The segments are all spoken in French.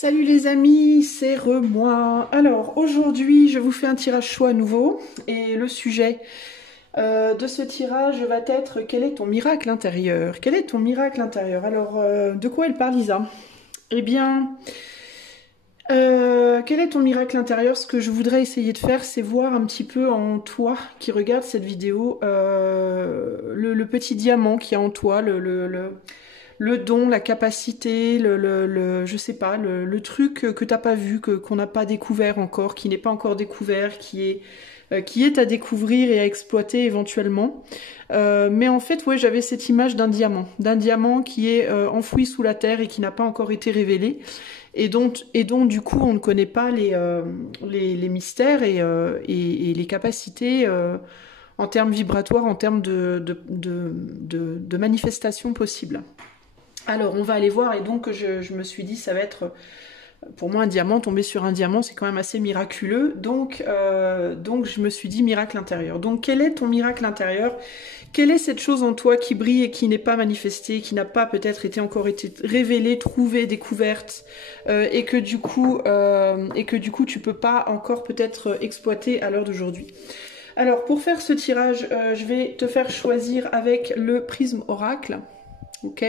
Salut les amis, c'est moi. Alors aujourd'hui je vous fais un tirage choix à nouveau et le sujet de ce tirage va être quel est ton miracle intérieur? Quel est ton miracle intérieur? Alors de quoi elle parle Lisa? Eh bien, quel est ton miracle intérieur? Ce que je voudrais essayer de faire, c'est voir un petit peu en toi qui regarde cette vidéo le petit diamant qui est en toi, le don, la capacité, je sais pas, le truc que t'as pas vu, qu'on n'a pas découvert encore, qui n'est pas encore découvert, qui est à découvrir et à exploiter éventuellement. Mais en fait, ouais, j'avais cette image d'un diamant qui est enfoui sous la terre et qui n'a pas encore été révélé. Et dont du coup on ne connaît pas les mystères et les capacités en termes vibratoires, en termes de manifestations possibles. Alors on va aller voir et donc je me suis dit ça va être pour moi un diamant, tomber sur un diamant c'est quand même assez miraculeux donc je me suis dit miracle intérieur. Donc quel est ton miracle intérieur? Quelle est cette chose en toi qui brille et qui n'est pas manifestée, qui n'a pas peut-être encore été révélée, trouvée, découverte et que du coup tu peux pas encore peut-être exploiter à l'heure d'aujourd'hui? Alors pour faire ce tirage je vais te faire choisir avec le prisme oracle, ok?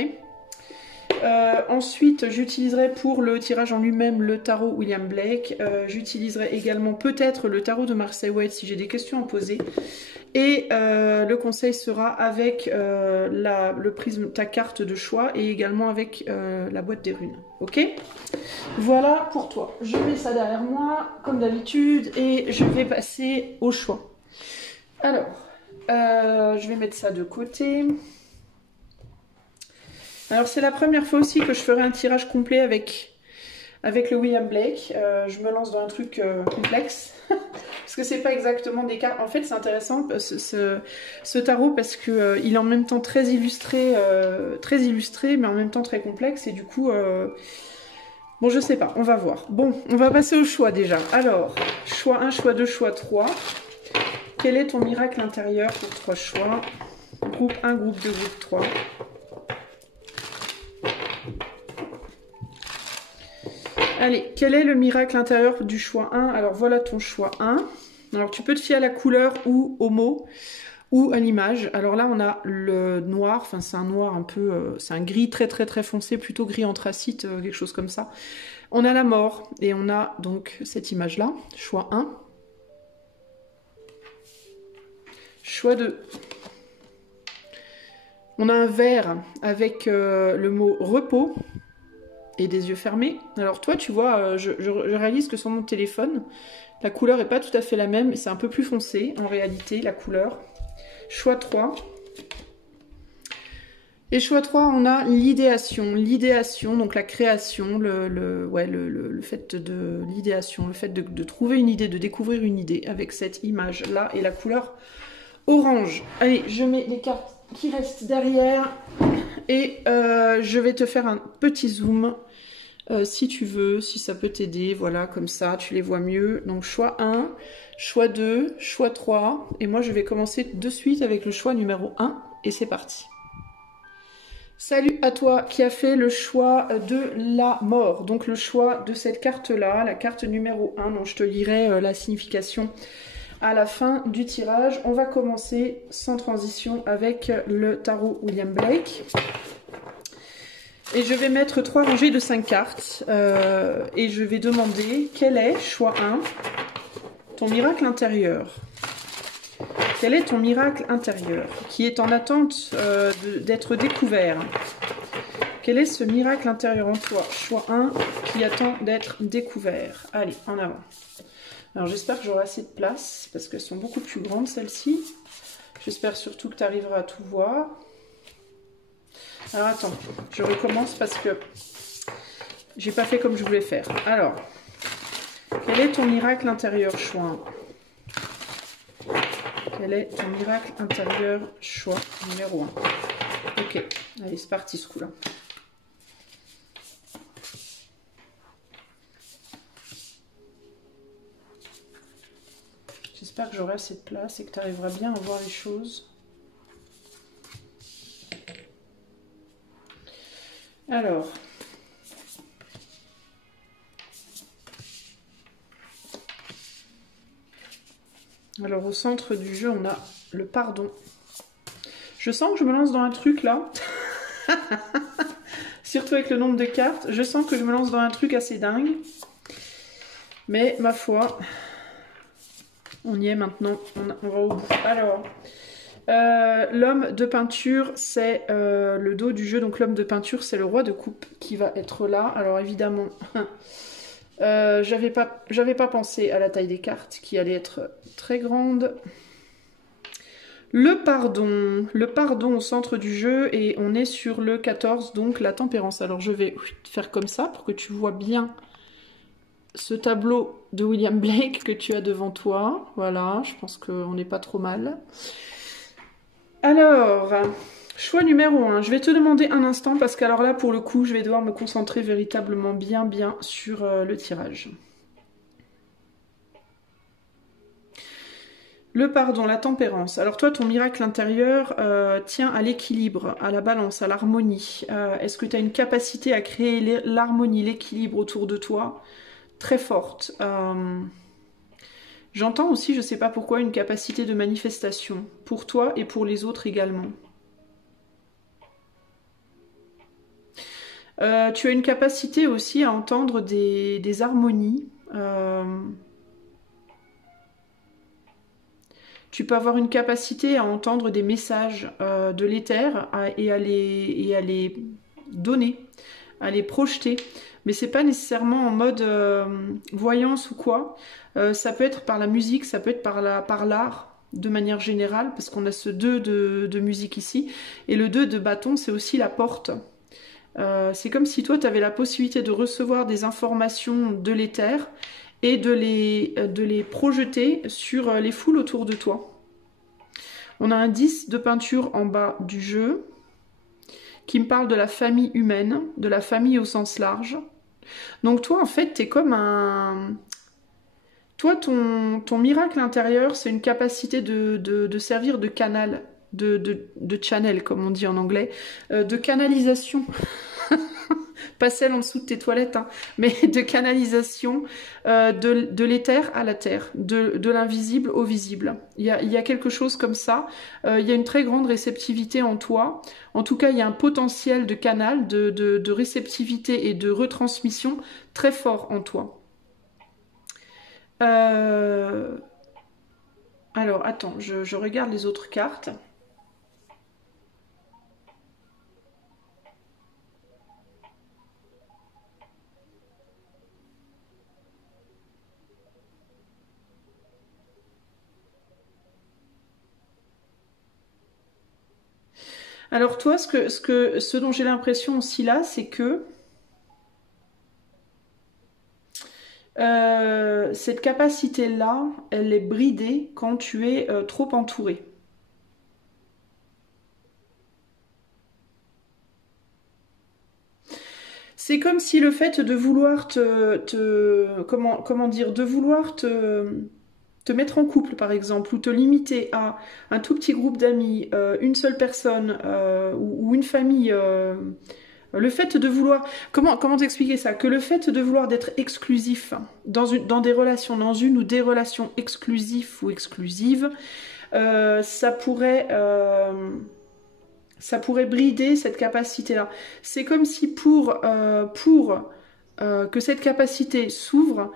Ensuite, j'utiliserai pour le tirage en lui-même le tarot William Blake. J'utiliserai également peut-être le tarot de Marseille White si j'ai des questions à poser. Et le conseil sera avec le prisme, ta carte de choix, et également avec la boîte des runes. Ok? Voilà pour toi. Je mets ça derrière moi, comme d'habitude, et je vais passer au choix. Alors, je vais mettre ça de côté. Alors c'est la première fois aussi que je ferai un tirage complet avec le William Blake. Je me lance dans un truc complexe parce que c'est pas exactement des cartes. En fait c'est intéressant ce tarot parce que il est en même temps très illustré mais en même temps très complexe et du coup bon je sais pas, on va voir. Bon, on va passer au choix déjà. Alors, choix 1, choix 2, choix 3. Quel est ton miracle intérieur pour 3 choix? Groupe 1, groupe 2, groupe 3. Allez, quel est le miracle intérieur du choix 1? Alors voilà ton choix 1. Alors tu peux te fier à la couleur ou au mot ou à l'image. Alors là on a le noir, enfin c'est un noir un peu, c'est un gris très très très foncé, plutôt gris anthracite, quelque chose comme ça. On a la mort et on a donc cette image là, choix 1. Choix 2. On a un vert avec le mot repos et des yeux fermés. Alors toi tu vois, je réalise que sur mon téléphone, la couleur n'est pas tout à fait la même, c'est un peu plus foncé en réalité la couleur. Choix 3. Et choix 3, on a l'idéation, donc la création, le fait de l'idéation, le fait de trouver une idée, de découvrir une idée avec cette image là et la couleur orange. Allez, je mets les cartes qui restent derrière et je vais te faire un petit zoom. Si tu veux, si ça peut t'aider, voilà, comme ça, tu les vois mieux. Donc choix 1, choix 2, choix 3. Et moi, je vais commencer de suite avec le choix numéro 1. Et c'est parti. Salut à toi qui a fait le choix de la mort. Donc le choix de cette carte-là, la carte numéro 1, dont je te lirai la signification à la fin du tirage. On va commencer sans transition avec le tarot William Blake. Et je vais mettre 3 rangées de 5 cartes et je vais demander quel est, choix 1, ton miracle intérieur. Quel est ton miracle intérieur qui est en attente d'être découvert? Quel est ce miracle intérieur en toi, choix 1, qui attend d'être découvert? Allez, en avant. Alors j'espère que j'aurai assez de place parce qu'elles sont beaucoup plus grandes celles-ci. J'espère surtout que tu arriveras à tout voir. Alors attends, je recommence parce que j'ai pas fait comme je voulais faire. Alors, quel est ton miracle intérieur, choix 1? Quel est ton miracle intérieur, choix numéro 1? Ok, allez, c'est parti ce coup-là. J'espère que j'aurai assez de place et que tu arriveras bien à voir les choses. Alors, Alors au centre du jeu, on a le pardon. Je sens que je me lance dans un truc là. Surtout avec le nombre de cartes. Je sens que je me lance dans un truc assez dingue. Mais ma foi, on y est maintenant. On va au bout. Alors, l'homme de peinture, c'est le dos du jeu. Donc l'homme de peinture, c'est le roi de coupe qui va être là. Alors évidemment, j'avais pas pensé à la taille des cartes qui allait être très grande. Le pardon au centre du jeu et on est sur le 14, donc la tempérance. Alors je vais faire comme ça pour que tu vois bien ce tableau de William Blake que tu as devant toi. Voilà, je pense qu'on n'est pas trop mal. Alors, choix numéro 1. Je vais te demander un instant parce qu'alors là, pour le coup, je vais devoir me concentrer véritablement bien sur le tirage. Le pardon, la tempérance. Alors toi, ton miracle intérieur tient à l'équilibre, à la balance, à l'harmonie. Est-ce que tu as une capacité à créer l'harmonie, l'équilibre autour de toi très forte? J'entends aussi, je ne sais pas pourquoi, une capacité de manifestation pour toi et pour les autres également. Tu as une capacité aussi à entendre des harmonies. Tu peux avoir une capacité à entendre des messages de l'éther et à les donner, à les projeter. Mais c'est pas nécessairement en mode voyance ou quoi. Ça peut être par la musique, ça peut être par l'art de manière générale, parce qu'on a ce 2 de musique ici. Et le 2 de bâton, c'est aussi la porte. C'est comme si toi, tu avais la possibilité de recevoir des informations de l'éther et de les projeter sur les foules autour de toi. On a un 10 de peinture en bas du jeu qui me parle de la famille humaine, de la famille au sens large. Donc toi, en fait, t'es comme un... Toi, ton miracle intérieur, c'est une capacité de servir de canal, de channel, comme on dit en anglais, de canalisation. Pas celle en dessous de tes toilettes, hein, mais de canalisation de l'éther à la terre, de l'invisible au visible. Il y a quelque chose comme ça. Il y a une très grande réceptivité en toi. En tout cas, il y a un potentiel de canal, de réceptivité et de retransmission très fort en toi. Alors, attends, je regarde les autres cartes. Alors toi, ce dont j'ai l'impression aussi là, c'est que cette capacité-là, elle est bridée quand tu es trop entouré. C'est comme si le fait de vouloir comment dire, de vouloir te mettre en couple par exemple, ou te limiter à un tout petit groupe d'amis, une seule personne ou une famille. Le fait de vouloir... Comment t'expliquer ça? Que le fait de vouloir d'être exclusif dans des relations, dans une ou des relations exclusives ou exclusives, ça pourrait brider cette capacité-là. C'est comme si pour que cette capacité s'ouvre,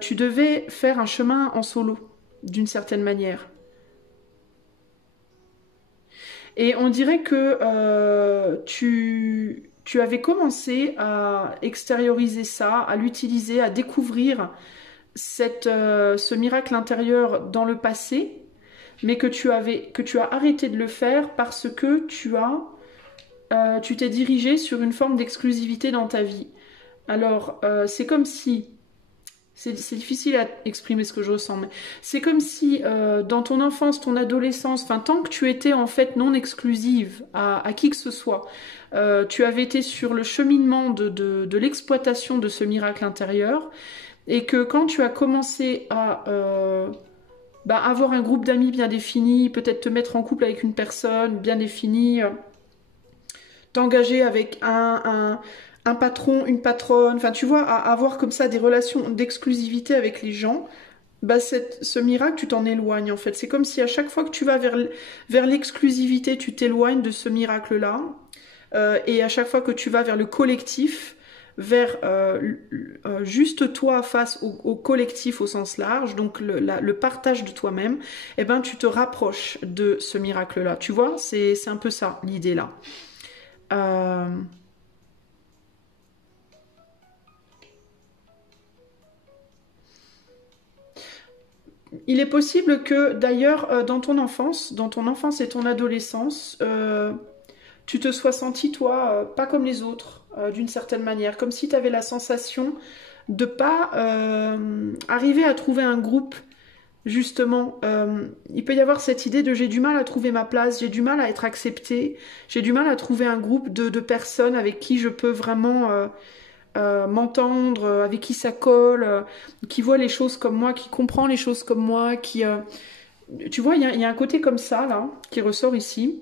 tu devais faire un chemin en solo, d'une certaine manière. Et on dirait que tu avais commencé à extérioriser ça, à l'utiliser, à découvrir ce miracle intérieur dans le passé, mais que tu as arrêté de le faire parce que tu t'es dirigé sur une forme d'exclusivité dans ta vie. Alors, c'est comme si... C'est difficile à exprimer ce que je ressens, mais c'est comme si dans ton enfance, ton adolescence, enfin tant que tu étais en fait non exclusive à qui que ce soit, tu avais été sur le cheminement de l'exploitation de ce miracle intérieur, et que quand tu as commencé à avoir un groupe d'amis bien défini, peut-être te mettre en couple avec une personne bien définie, t'engager avec un patron, une patronne, enfin tu vois, à avoir comme ça des relations d'exclusivité avec les gens, bah ce miracle, tu t'en éloignes en fait. C'est comme si à chaque fois que tu vas vers l'exclusivité, tu t'éloignes de ce miracle-là. Et à chaque fois que tu vas vers le collectif, vers juste toi face au collectif au sens large, donc le partage de toi-même, eh ben tu te rapproches de ce miracle-là. Tu vois, c'est un peu ça l'idée là. Euh, Il est possible que d'ailleurs dans ton enfance et ton adolescence, tu te sois senti toi pas comme les autres d'une certaine manière, comme si tu avais la sensation de pas arriver à trouver un groupe. Justement, il peut y avoir cette idée de j'ai du mal à trouver ma place, j'ai du mal à être acceptée, j'ai du mal à trouver un groupe de personnes avec qui je peux vraiment m'entendre, avec qui ça colle, qui voit les choses comme moi, qui comprend les choses comme moi, qui... tu vois, il y a un côté comme ça, là, qui ressort ici.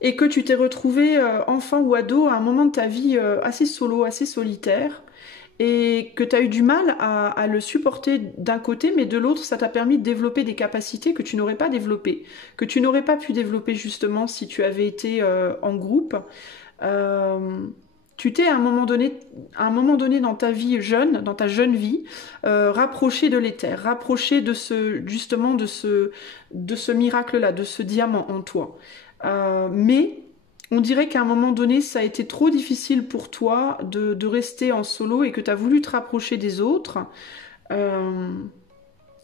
Et que tu t'es retrouvé enfant ou ado à un moment de ta vie assez solo, assez solitaire, et que tu as eu du mal à le supporter d'un côté, mais de l'autre, ça t'a permis de développer des capacités que tu n'aurais pas développées, que tu n'aurais pas pu développer justement si tu avais été en groupe. Euh, Tu t'es à un moment donné dans ta vie jeune, dans ta jeune vie, rapproché de l'éther, rapproché de justement de ce miracle-là, de ce diamant en toi. Mais on dirait qu'à un moment donné, ça a été trop difficile pour toi de rester en solo et que tu as voulu te rapprocher des autres. euh,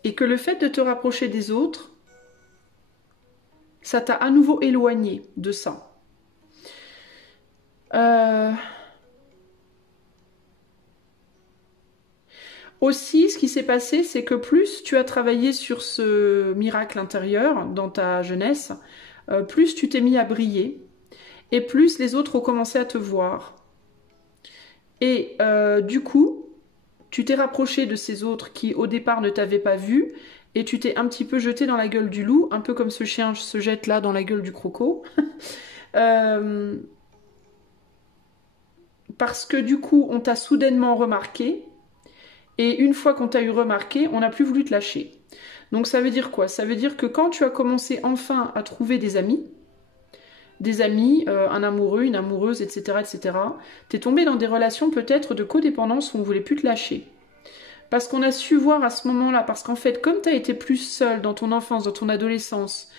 et que le fait de te rapprocher des autres, ça t'a à nouveau éloigné de ça. Euh, Aussi, ce qui s'est passé, c'est que plus tu as travaillé sur ce miracle intérieur dans ta jeunesse, plus tu t'es mis à briller et plus les autres ont commencé à te voir. Et du coup, tu t'es rapproché de ces autres qui au départ ne t'avaient pas vu et tu t'es un petit peu jeté dans la gueule du loup, un peu comme ce chien se jette là dans la gueule du croco. Euh, Parce que du coup, on t'a soudainement remarqué et une fois qu'on t'a eu remarqué, on n'a plus voulu te lâcher. Donc ça veut dire quoi? Ça veut dire que quand tu as commencé enfin à trouver des amis, un amoureux, une amoureuse, etc., etc., t'es tombé dans des relations peut-être de codépendance où on voulait plus te lâcher. Parce qu'on a su voir à ce moment-là, parce qu'en fait, comme tu as été plus seule dans ton enfance, dans ton adolescence,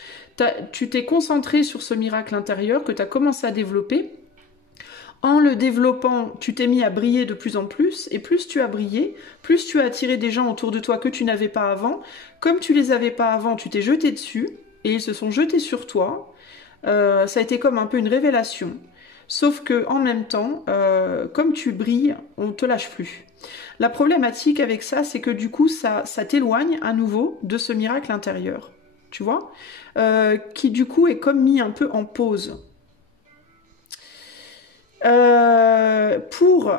tu t'es concentré sur ce miracle intérieur que tu as commencé à développer. En le développant, tu t'es mis à briller de plus en plus, et plus tu as brillé, plus tu as attiré des gens autour de toi que tu n'avais pas avant. Comme tu les avais pas avant, tu t'es jeté dessus, et ils se sont jetés sur toi. Ça a été comme un peu une révélation. Sauf que en même temps, comme tu brilles, on ne te lâche plus. La problématique avec ça, c'est que du coup, ça t'éloigne à nouveau de ce miracle intérieur. Tu vois, qui du coup est comme mis un peu en pause. Pour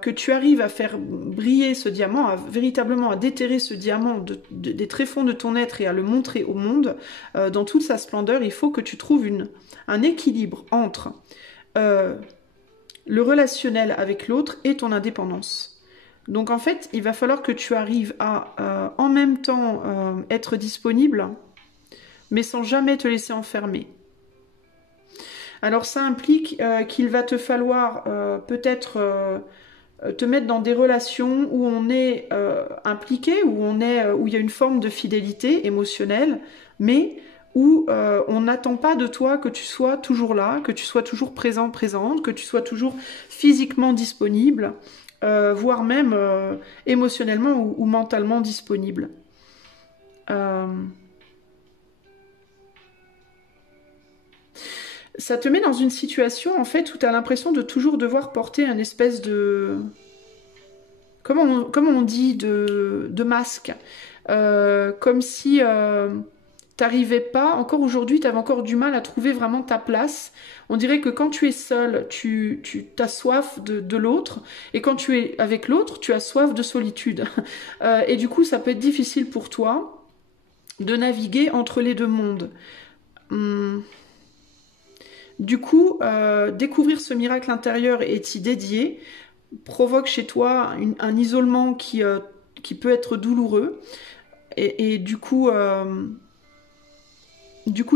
que tu arrives à faire briller ce diamant, véritablement à déterrer ce diamant des tréfonds de ton être et à le montrer au monde dans toute sa splendeur, il faut que tu trouves un équilibre entre le relationnel avec l'autre et ton indépendance. Donc en fait, il va falloir que tu arrives à en même temps être disponible, mais sans jamais te laisser enfermer. Alors ça implique qu'il va te falloir peut-être te mettre dans des relations où on est impliqué, où il y a une forme de fidélité émotionnelle, mais où on n'attend pas de toi que tu sois toujours là, que tu sois toujours présent, présente, que tu sois toujours physiquement disponible, voire même émotionnellement ou mentalement disponible. Euh, Ça te met dans une situation en fait où tu as l'impression de toujours devoir porter un espèce de... Comment on dit de masque. Comme si t'arrivais pas, encore aujourd'hui, tu avais encore du mal à trouver vraiment ta place. On dirait que quand tu es seul, tu as soif de l'autre, et quand tu es avec l'autre, tu as soif de solitude. Et du coup, ça peut être difficile pour toi de naviguer entre les deux mondes. Hum. Du coup, découvrir ce miracle intérieur et t'y dédier provoque chez toi un isolement qui peut être douloureux. Et du coup,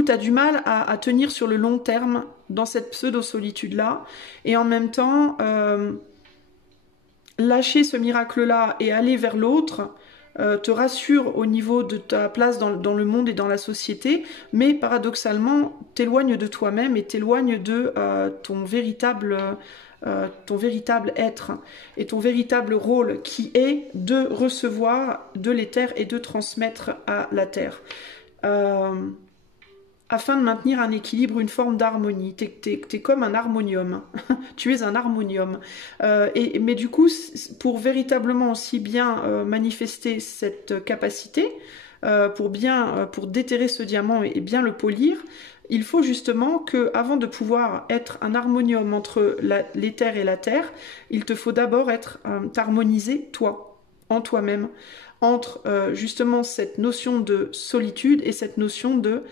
tu as du mal à tenir sur le long terme dans cette pseudo-solitude-là. Et en même temps, lâcher ce miracle-là et aller vers l'autre te rassure au niveau de ta place dans le monde et dans la société, mais paradoxalement, t'éloigne de toi-même et t'éloigne de ton véritable être et ton véritable rôle qui est de recevoir de l'éther et de transmettre à la terre. Afin de maintenir un équilibre, une forme d'harmonie. T'es comme un harmonium. Tu es un harmonium. Mais du coup, pour véritablement aussi bien manifester cette capacité, pour déterrer ce diamant et bien le polir, il faut justement que, avant de pouvoir être un harmonium entre l'éther et la terre, il te faut d'abord t'harmoniser toi, en toi-même, entre justement cette notion de solitude et cette notion de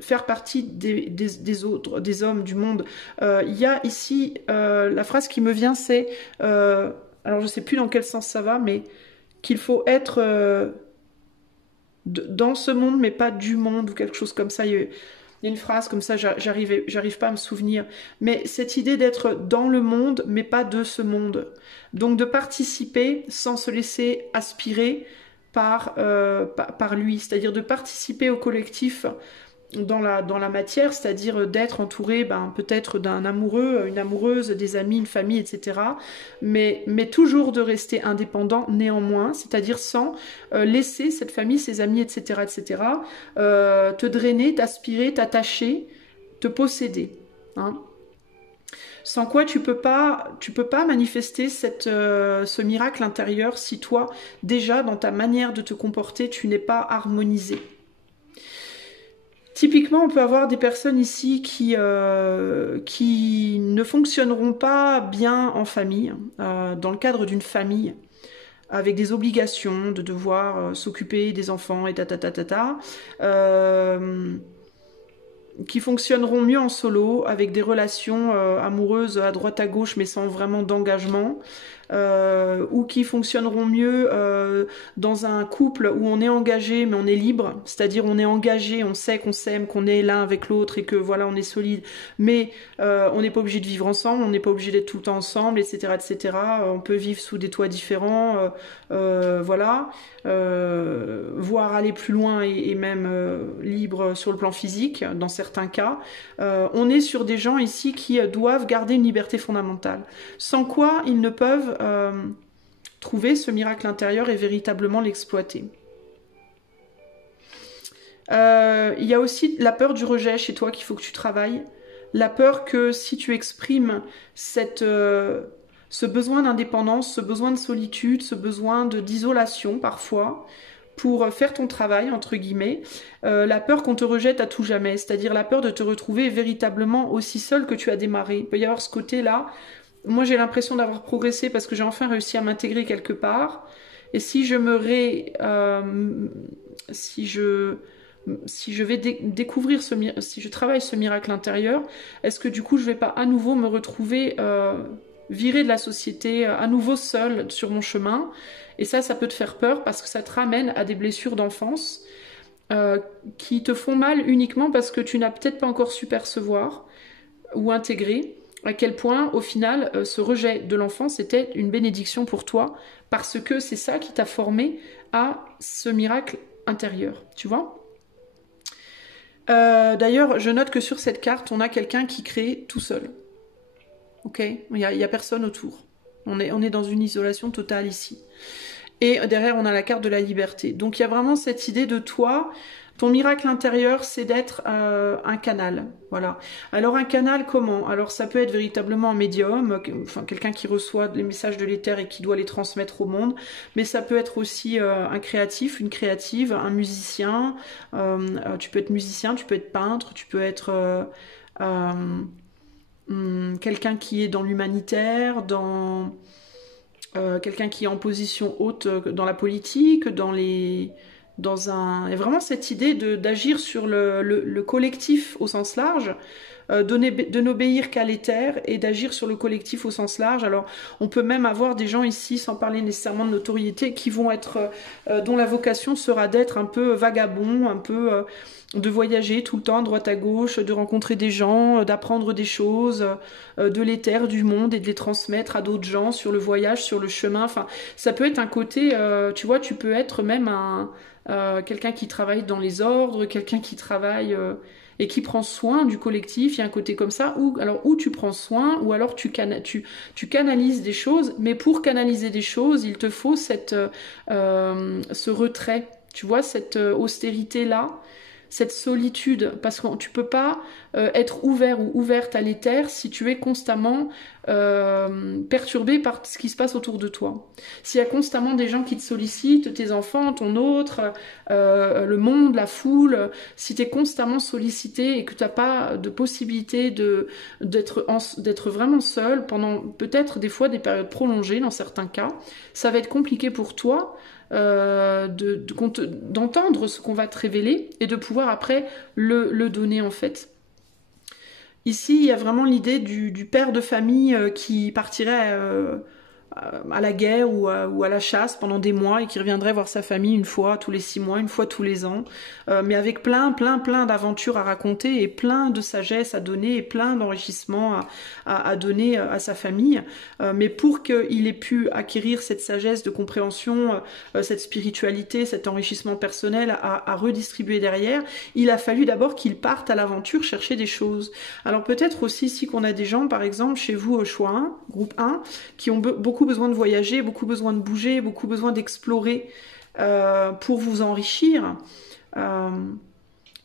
faire partie des autres, des hommes, du monde. Il y a ici, la phrase qui me vient, c'est, alors je sais plus dans quel sens ça va, mais qu'il faut être dans ce monde, mais pas du monde, ou quelque chose comme ça. Il y a une phrase comme ça, j'arrive pas à me souvenir. Mais cette idée d'être dans le monde, mais pas de ce monde. Donc de participer sans se laisser aspirer par lui, c'est-à-dire de participer au collectif dans la matière, c'est-à-dire d'être entouré peut-être d'un amoureux, une amoureuse, des amis, une famille, etc. Mais toujours de rester indépendant néanmoins, c'est-à-dire sans laisser cette famille, ses amis, etc., etc., te drainer, t'aspirer, t'attacher, te posséder. Hein. Sans quoi tu peux pas manifester ce miracle intérieur si toi, déjà, dans ta manière de te comporter, tu n'es pas harmonisé. Typiquement, on peut avoir des personnes ici qui ne fonctionneront pas bien en famille, dans le cadre d'une famille, avec des obligations de devoir s'occuper des enfants et qui fonctionneront mieux en solo, avec des relations amoureuses à droite à gauche, mais sans vraiment d'engagement, ou qui fonctionneront mieux dans un couple où on est engagé, mais on est libre, c'est-à-dire on est engagé, on sait qu'on s'aime, qu'on est l'un avec l'autre et que voilà, on est solide, mais on n'est pas obligé de vivre ensemble, on n'est pas obligé d'être tout le temps ensemble, etc., etc. On peut vivre sous des toits différents, voilà, voire aller plus loin et même libre sur le plan physique, dans certains cas. On est sur des gens ici qui doivent garder une liberté fondamentale, sans quoi ils ne peuvent trouver ce miracle intérieur et véritablement l'exploiter. Il y a aussi la peur du rejet chez toi qu'il faut que tu travailles. La peur que si tu exprimes ce besoin d'indépendance, ce besoin de solitude, ce besoin d'isolation parfois, pour faire ton travail, entre guillemets, la peur qu'on te rejette à tout jamais, c'est-à-dire la peur de te retrouver véritablement aussi seul que tu as démarré. Il peut y avoir ce côté-là. Moi, j'ai l'impression d'avoir progressé parce que j'ai enfin réussi à m'intégrer quelque part. Et si je vais découvrir si je travaille ce miracle intérieur, est-ce que du coup, je vais pas à nouveau me retrouver virée de la société, à nouveau seule sur mon chemin? Et ça peut te faire peur parce que ça te ramène à des blessures d'enfance qui te font mal uniquement parce que tu n'as peut-être pas encore su percevoir ou intégrer à quel point, au final, ce rejet de l'enfance était une bénédiction pour toi, parce que c'est ça qui t'a formé à ce miracle intérieur, tu vois. D'ailleurs, je note que sur cette carte, on a quelqu'un qui crée tout seul. Ok, il y a personne autour. On est dans une isolation totale ici. Et derrière, on a la carte de la liberté. Donc, il y a vraiment cette idée de toi. Ton miracle intérieur, c'est d'être un canal, voilà. Alors un canal comment? Alors ça peut être véritablement un médium, enfin quelqu'un qui reçoit les messages de l'éther et qui doit les transmettre au monde, mais ça peut être aussi un créatif, une créative, un musicien, tu peux être musicien, tu peux être peintre, tu peux être quelqu'un qui est dans l'humanitaire, quelqu'un qui est en position haute dans la politique, il y a vraiment cette idée d'agir sur le collectif au sens large, de n'obéir qu'à l'éther et d'agir sur le collectif au sens large. Alors, on peut même avoir des gens ici, sans parler nécessairement de notoriété, qui vont être, dont la vocation sera d'être un peu vagabond, un peu de voyager tout le temps, à droite à gauche, de rencontrer des gens, d'apprendre des choses, de l'éther, du monde, et de les transmettre à d'autres gens sur le voyage, sur le chemin. Enfin, ça peut être un côté, tu vois, tu peux être même quelqu'un qui travaille dans les ordres, quelqu'un qui travaille et qui prend soin du collectif. Il y a un côté comme ça, où tu prends soin, ou alors tu canalises des choses, mais pour canaliser des choses, il te faut ce retrait, tu vois, cette austérité-là, cette solitude, parce que tu peux pas être ouvert ou ouverte à l'éther si tu es constamment perturbé par ce qui se passe autour de toi. S'il y a constamment des gens qui te sollicitent, tes enfants, ton autre, le monde, la foule, si tu es constamment sollicité et que tu n'as pas de possibilité d'être vraiment seul pendant peut-être des fois des périodes prolongées dans certains cas, ça va être compliqué pour toi d'entendre ce qu'on va te révéler et de pouvoir après le donner en fait. Ici, il y a vraiment l'idée du père de famille qui partirait à la guerre ou à la chasse pendant des mois et qui reviendrait voir sa famille une fois tous les 6 mois, une fois tous les ans, mais avec plein d'aventures à raconter et plein de sagesse à donner et plein d'enrichissement à donner à sa famille. Mais pour qu'il ait pu acquérir cette sagesse de compréhension, cette spiritualité, cet enrichissement personnel à redistribuer derrière, il a fallu d'abord qu'il parte à l'aventure chercher des choses. Alors peut-être aussi ici qu'on a des gens, par exemple, chez vous au choix 1, groupe 1, qui ont beaucoup besoin de voyager, beaucoup besoin de bouger, beaucoup besoin d'explorer pour vous enrichir.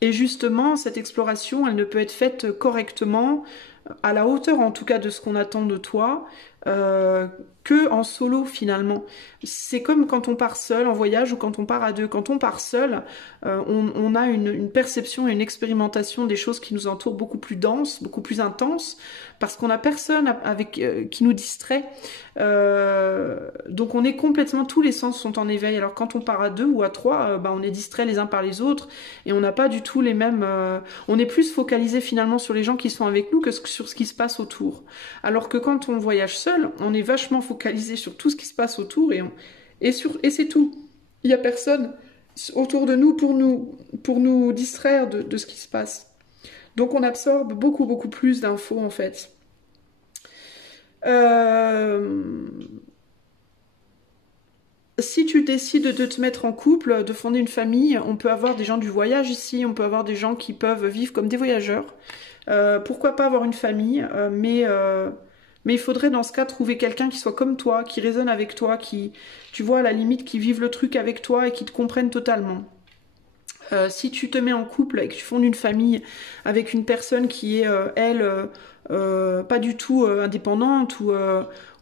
Et justement, cette exploration, elle ne peut être faite correctement, à la hauteur en tout cas de ce qu'on attend de toi, que en solo finalement. C'est comme quand on part seul en voyage ou quand on part à deux. Quand on part seul, on a une perception et une expérimentation des choses qui nous entourent beaucoup plus dense, beaucoup plus intense, parce qu'on n'a personne qui nous distrait. Donc on est complètement, tous les sens sont en éveil. Alors quand on part à 2 ou à 3, on est distrait les uns par les autres et on n'a pas du tout les mêmes... on est plus focalisé finalement sur les gens qui sont avec nous que sur ce qui se passe autour. Alors que quand on voyage seul, on est vachement focalisé sur tout ce qui se passe autour et c'est tout. Il n'y a personne autour de nous pour nous distraire de ce qui se passe. Donc on absorbe beaucoup plus d'infos en fait. Si tu décides de te mettre en couple, de fonder une famille, on peut avoir des gens du voyage ici, on peut avoir des gens qui peuvent vivre comme des voyageurs. Pourquoi pas avoir une famille, mais il faudrait dans ce cas trouver quelqu'un qui soit comme toi, qui résonne avec toi, qui, tu vois, à la limite, qui vive le truc avec toi et qui te comprenne totalement. Si tu te mets en couple et que tu fondes une famille avec une personne qui est, elle, pas du tout indépendante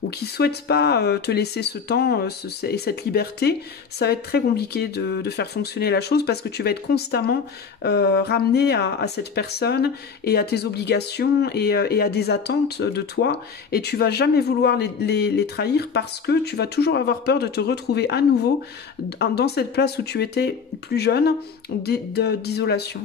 ou qui souhaite pas te laisser ce temps et cette liberté, ça va être très compliqué de faire fonctionner la chose parce que tu vas être constamment ramené à cette personne et à tes obligations et à des attentes de toi et tu vas jamais vouloir les trahir parce que tu vas toujours avoir peur de te retrouver à nouveau dans cette place où tu étais plus jeune d'isolation.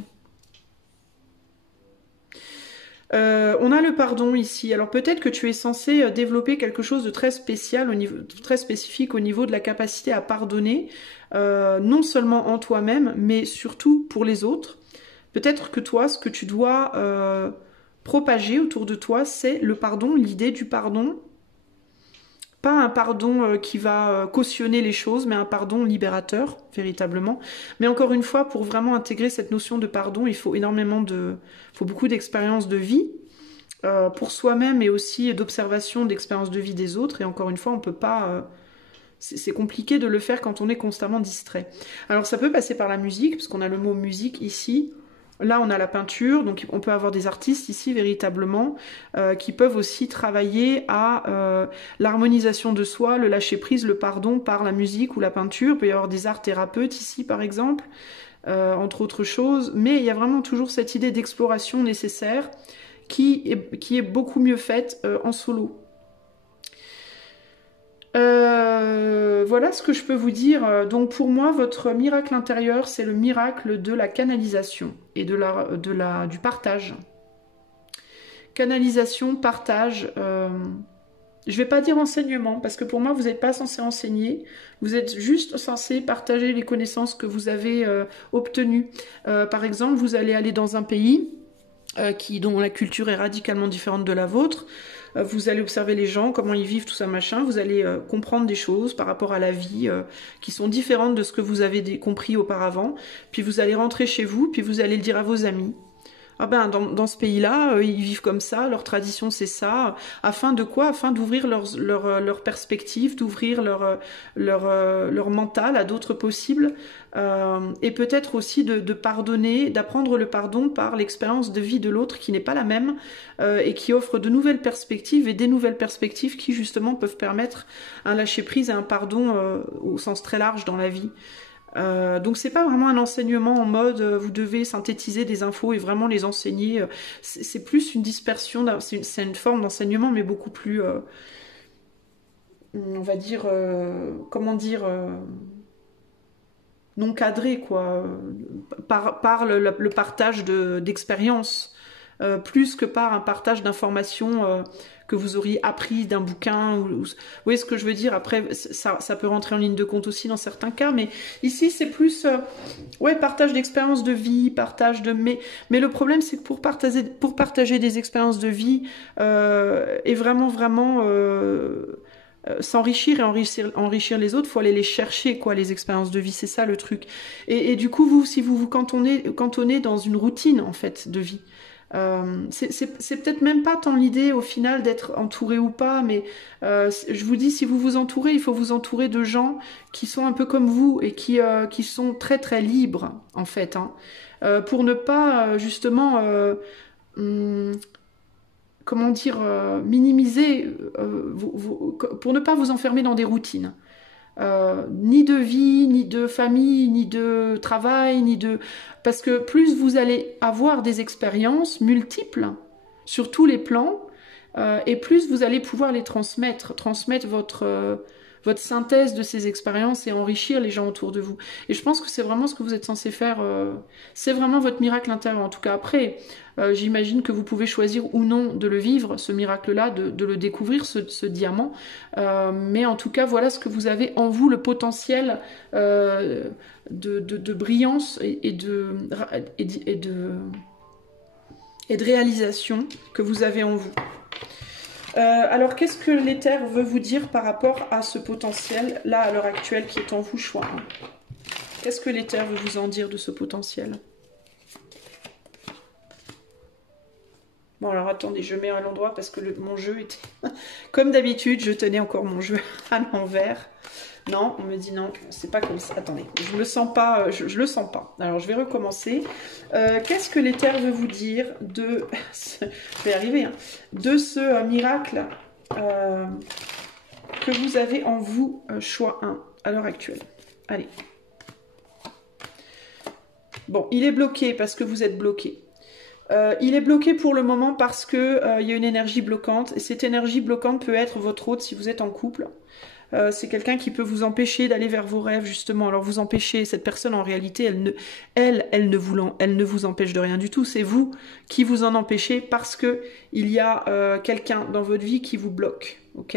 On a le pardon ici. Alors peut-être que tu es censé développer quelque chose de très spécial, très spécifique au niveau de la capacité à pardonner, non seulement en toi-même, mais surtout pour les autres. Peut-être que toi, ce que tu dois propager autour de toi, c'est le pardon, l'idée du pardon. Pas un pardon qui va cautionner les choses, mais un pardon libérateur, véritablement. Mais encore une fois, pour vraiment intégrer cette notion de pardon, il faut beaucoup d'expérience de vie pour soi-même et aussi d'observation d'expérience de vie des autres. Et encore une fois, on peut pas... c'est compliqué de le faire quand on est constamment distrait. Alors ça peut passer par la musique, parce qu'on a le mot musique ici. Là, on a la peinture, donc on peut avoir des artistes ici véritablement qui peuvent aussi travailler à l'harmonisation de soi, le lâcher-prise, le pardon par la musique ou la peinture. Il peut y avoir des art-thérapeutes ici, par exemple, entre autres choses. Mais il y a vraiment toujours cette idée d'exploration nécessaire qui est beaucoup mieux faite en solo. Voilà ce que je peux vous dire. Donc pour moi, votre miracle intérieur, c'est le miracle de la canalisation et du partage. canalisation, partage. Je vais pas dire enseignement, parce que pour moi, vous n'êtes pas censé enseigner. Vous êtes juste censé partager les connaissances que vous avez obtenues. Par exemple, vous allez aller dans un pays dont la culture est radicalement différente de la vôtre. Vous allez observer les gens, comment ils vivent, tout ça, machin. Vous allez comprendre des choses par rapport à la vie qui sont différentes de ce que vous avez compris auparavant. Puis vous allez rentrer chez vous, puis vous allez le dire à vos amis. Ah ben, dans ce pays-là, ils vivent comme ça, leur tradition c'est ça. Afin de quoi? Afin d'ouvrir leur perspective, d'ouvrir leur mental à d'autres possibles. Et peut-être aussi de pardonner, d'apprendre le pardon par l'expérience de vie de l'autre qui n'est pas la même et qui offre de nouvelles perspectives et des nouvelles perspectives qui justement peuvent permettre un lâcher-prise et un pardon au sens très large dans la vie. Donc c'est pas vraiment un enseignement en mode vous devez synthétiser des infos et vraiment les enseigner. C'est plus une dispersion, c'est une forme d'enseignement mais beaucoup plus, on va dire, comment dire, non cadré quoi, par le partage d'expériences. Plus que par un partage d'informations que vous auriez appris d'un bouquin. Vous voyez ce que je veux dire? Après, ça peut rentrer en ligne de compte aussi dans certains cas, mais ici, c'est plus ouais, partage d'expériences de vie, partage de... Mais le problème, c'est que pour partager des expériences de vie et vraiment s'enrichir et enrichir les autres, faut aller les chercher, quoi, les expériences de vie, c'est ça le truc. Et du coup, si vous vous cantonnez dans une routine, en fait, de vie, c'est peut-être même pas tant l'idée au final d'être entouré ou pas, mais je vous dis, si vous vous entourez, il faut vous entourer de gens qui sont un peu comme vous et qui sont très très libres en fait, hein, pour ne pas justement comment dire minimiser pour ne pas vous enfermer dans des routines. Ni de vie, ni de famille, ni de travail, parce que plus vous allez avoir des expériences multiples sur tous les plans, et plus vous allez pouvoir les transmettre votre synthèse de ces expériences et enrichir les gens autour de vous. Et je pense que c'est vraiment ce que vous êtes censé faire. C'est vraiment votre miracle intérieur. En tout cas, après, j'imagine que vous pouvez choisir ou non de le vivre, ce miracle-là, de le découvrir, ce diamant. Mais en tout cas, voilà ce que vous avez en vous, le potentiel de brillance et de réalisation que vous avez en vous. Alors, qu'est-ce que l'éther veut vous dire par rapport à ce potentiel, là, à l'heure actuelle, qui est en vous, choix? Qu'est-ce que l'éther veut vous en dire de ce potentiel? Bon, alors, attendez, je mets à l'endroit parce que mon jeu était... Comme d'habitude, je tenais encore mon jeu à l'envers. Non, on me dit non, c'est pas comme ça. Attendez, je le sens pas, je le sens pas. Alors, je vais recommencer. Qu'est-ce que l'éther veut vous dire de... je vais y arriver, hein, de ce miracle que vous avez en vous, choix 1, à l'heure actuelle? Allez. Bon, il est bloqué parce que vous êtes bloqué. Il est bloqué pour le moment parce que il y a une énergie bloquante. Et cette énergie bloquante peut être votre hôte si vous êtes en couple. C'est quelqu'un qui peut vous empêcher d'aller vers vos rêves, justement. Alors vous empêchez, cette personne en réalité, elle ne vous empêche de rien du tout. C'est vous qui vous en empêchez parce que il y a quelqu'un dans votre vie qui vous bloque. Ok,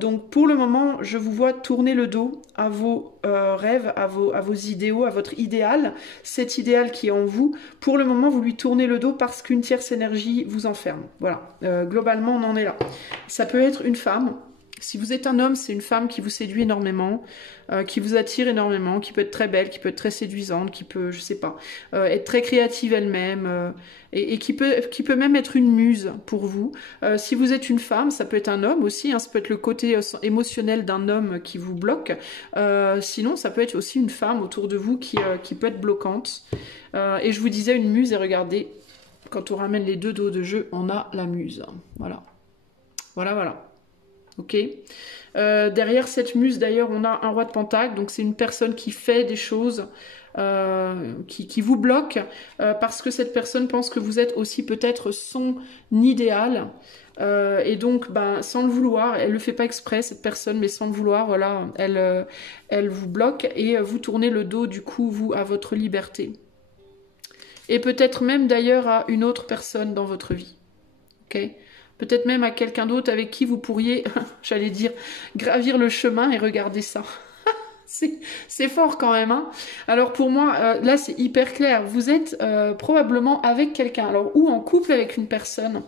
donc pour le moment, je vous vois tourner le dos à vos rêves, à vos idéaux, à votre idéal, cet idéal qui est en vous. Pour le moment, vous lui tournez le dos parce qu'une tierce énergie vous enferme. Voilà, globalement, on en est là. Ça peut être une femme. Si vous êtes un homme, c'est une femme qui vous séduit énormément, qui vous attire énormément, qui peut être très belle, qui peut être très séduisante, qui peut, je sais pas, être très créative elle-même, et qui peut même être une muse pour vous. Si vous êtes une femme, ça peut être un homme aussi, hein, ça peut être le côté émotionnel d'un homme qui vous bloque. Sinon, ça peut être aussi une femme autour de vous qui peut être bloquante. Et je vous disais une muse, et regardez, quand on ramène les deux dos de jeu, on a la muse. Voilà. Voilà, voilà. Ok. Derrière cette muse, d'ailleurs, on a un roi de pentacle. Donc, c'est une personne qui fait des choses qui vous bloque parce que cette personne pense que vous êtes aussi peut-être son idéal. Et donc, ben, sans le vouloir, elle le fait pas exprès, cette personne, mais sans le vouloir, voilà, elle vous bloque et vous tournez le dos, du coup, vous, à votre liberté. Et peut-être même, d'ailleurs, à une autre personne dans votre vie. ok? Peut-être même à quelqu'un d'autre avec qui vous pourriez, j'allais dire, gravir le chemin et regarder ça. C'est fort quand même, hein. Alors pour moi, là c'est hyper clair. Vous êtes probablement avec quelqu'un, alors ou en couple avec une personne,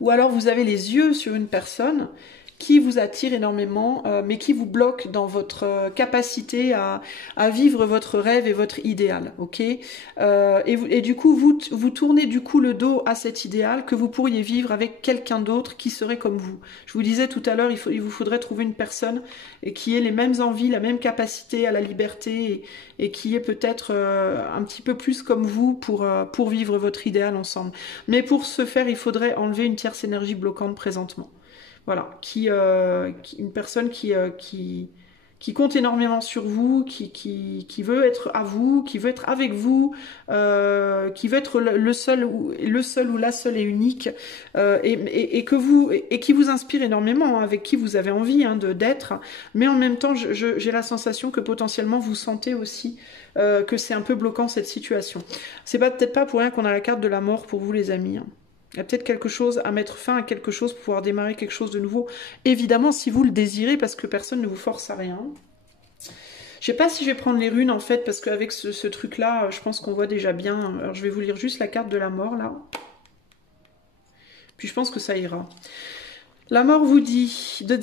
ou alors vous avez les yeux sur une personne qui vous attire énormément, mais qui vous bloque dans votre capacité à vivre votre rêve et votre idéal, ok? Et du coup, vous tournez du coup le dos à cet idéal que vous pourriez vivre avec quelqu'un d'autre qui serait comme vous. Je vous disais tout à l'heure, il vous faudrait trouver une personne qui ait les mêmes envies, la même capacité à la liberté et qui est peut-être un petit peu plus comme vous pour vivre votre idéal ensemble. Mais pour ce faire, il faudrait enlever une tierce énergie bloquante présentement. Voilà, une personne qui compte énormément sur vous, qui veut être à vous, qui veut être avec vous, qui veut être le seul ou la seule et unique, et qui vous inspire énormément, hein, avec qui vous avez envie d'être, mais en même temps, j'ai la sensation que potentiellement vous sentez aussi que c'est un peu bloquant cette situation. C'est peut-être pas pour rien qu'on a la carte de la mort pour vous, les amis, hein. Il y a peut-être quelque chose à mettre fin à quelque chose pour pouvoir démarrer quelque chose de nouveau. Évidemment, si vous le désirez, parce que personne ne vous force à rien. Je sais pas si je vais prendre les runes, en fait, parce qu'avec ce truc-là, je pense qu'on voit déjà bien. Alors, je vais vous lire juste la carte de la mort, là. Puis, je pense que ça ira. La mort vous dit, the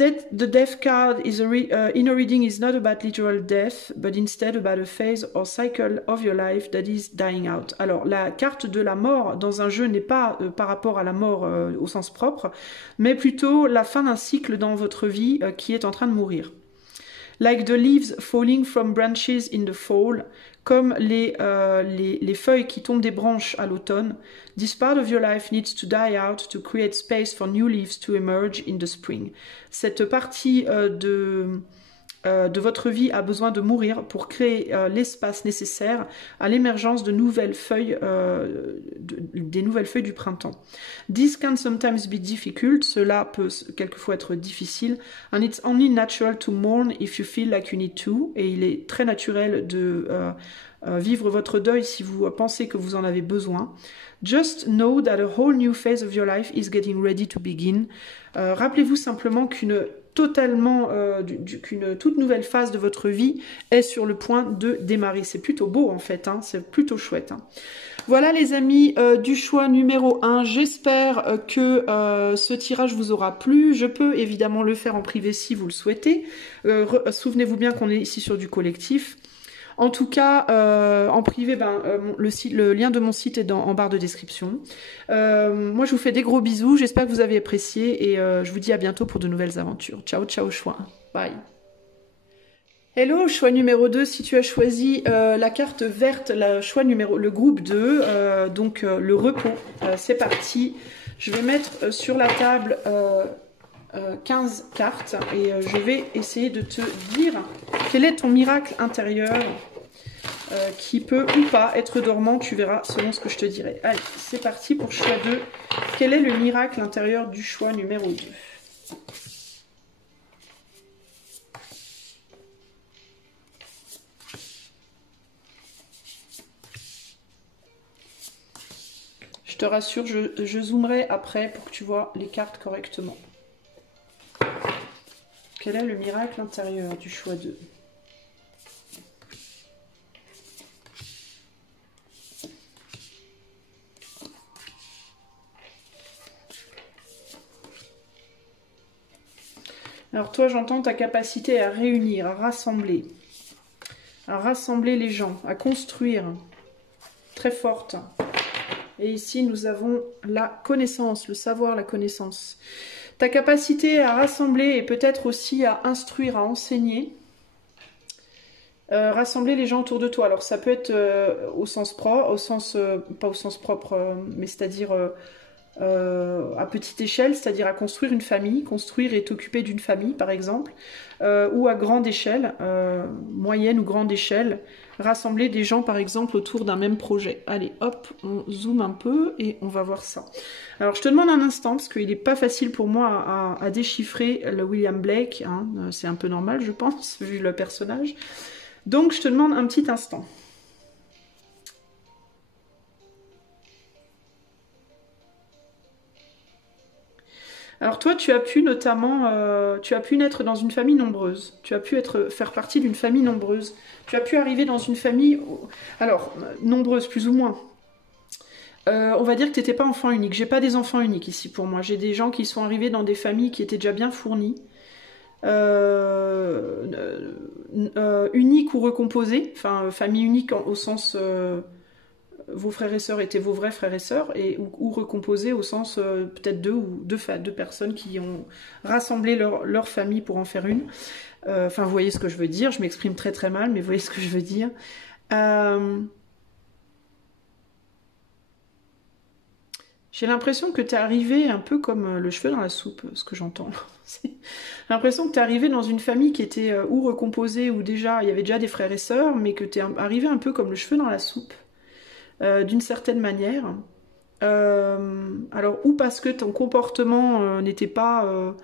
death card in a reading is not about literal death, but instead about a phase or cycle of your life that is dying out. Alors, la carte de la mort dans un jeu n'est pas par rapport à la mort au sens propre, mais plutôt la fin d'un cycle dans votre vie qui est en train de mourir. Like the leaves falling from branches in the fall, comme les feuilles qui tombent des branches à l'automne. This part of your life needs to die out to create space for new leaves to emerge in the spring. Cette partie de votre vie a besoin de mourir pour créer l'espace nécessaire à l'émergence de nouvelles feuilles, des nouvelles feuilles du printemps. This can sometimes be difficult, cela peut quelquefois être difficile, and it's only natural to mourn if you feel like you need to, et il est très naturel de vivre votre deuil si vous pensez que vous en avez besoin. Just know that a whole new phase of your life is getting ready to begin. Rappelez-vous simplement qu'une toute nouvelle phase de votre vie est sur le point de démarrer. C'est plutôt beau en fait, hein, c'est plutôt chouette. Hein. Voilà les amis du choix numéro 1. J'espère que ce tirage vous aura plu. Je peux évidemment le faire en privé si vous le souhaitez. Souvenez-vous bien qu'on est ici sur du collectif. En tout cas, en privé, le lien de mon site est en barre de description. Moi, je vous fais des gros bisous. J'espère que vous avez apprécié et je vous dis à bientôt pour de nouvelles aventures. Ciao, ciao, choix. Bye. Hello, choix numéro 2. Si tu as choisi la carte verte, le groupe 2, donc le repos, c'est parti. Je vais mettre sur la table 15 cartes et je vais essayer de te dire quel est ton miracle intérieur qui peut ou pas être dormant, tu verras selon ce que je te dirai. Allez, c'est parti pour choix 2. Quel est le miracle intérieur du choix numéro 2? Je te rassure, je zoomerai après pour que tu vois les cartes correctement. Quel est le miracle intérieur du choix 2? Alors toi, j'entends ta capacité à réunir, à rassembler les gens, à construire, très forte. Et ici, nous avons la connaissance, le savoir, la connaissance. Ta capacité à rassembler et peut-être aussi à instruire, à enseigner. Rassembler les gens autour de toi. Alors ça peut être au sens propre, pas au sens propre, mais c'est-à-dire à petite échelle, c'est-à-dire à construire une famille, construire et t'occuper d'une famille par exemple, ou à grande échelle, moyenne ou grande échelle, rassembler des gens par exemple autour d'un même projet. Allez hop, on zoome un peu et on va voir ça. Alors je te demande un instant parce qu'il n'est pas facile pour moi à déchiffrer le William Blake, hein, c'est un peu normal je pense vu le personnage. Donc je te demande un petit instant. Alors toi, tu as pu notamment, tu as pu naître dans une famille nombreuse. Tu as pu faire partie d'une famille nombreuse. Tu as pu arriver dans une famille, alors nombreuse plus ou moins. On va dire que tu n'étais pas enfant unique. J'ai pas des enfants uniques ici pour moi. J'ai des gens qui sont arrivés dans des familles qui étaient déjà bien fournies, uniques ou recomposées. Enfin, famille unique au sens vos frères et sœurs étaient vos vrais frères et sœurs, ou recomposés au sens peut-être deux personnes qui ont rassemblé leur famille pour en faire une. Enfin, vous voyez ce que je veux dire. Je m'exprime très très mal, mais vous voyez ce que je veux dire. J'ai l'impression que tu es arrivé un peu comme le cheveu dans la soupe, ce que j'entends. J'ai l'impression que tu es arrivé dans une famille qui était ou recomposée, ou déjà il y avait déjà des frères et sœurs, mais que tu es arrivé un peu comme le cheveu dans la soupe, d'une certaine manière. Alors, ou parce que ton comportement n'était pas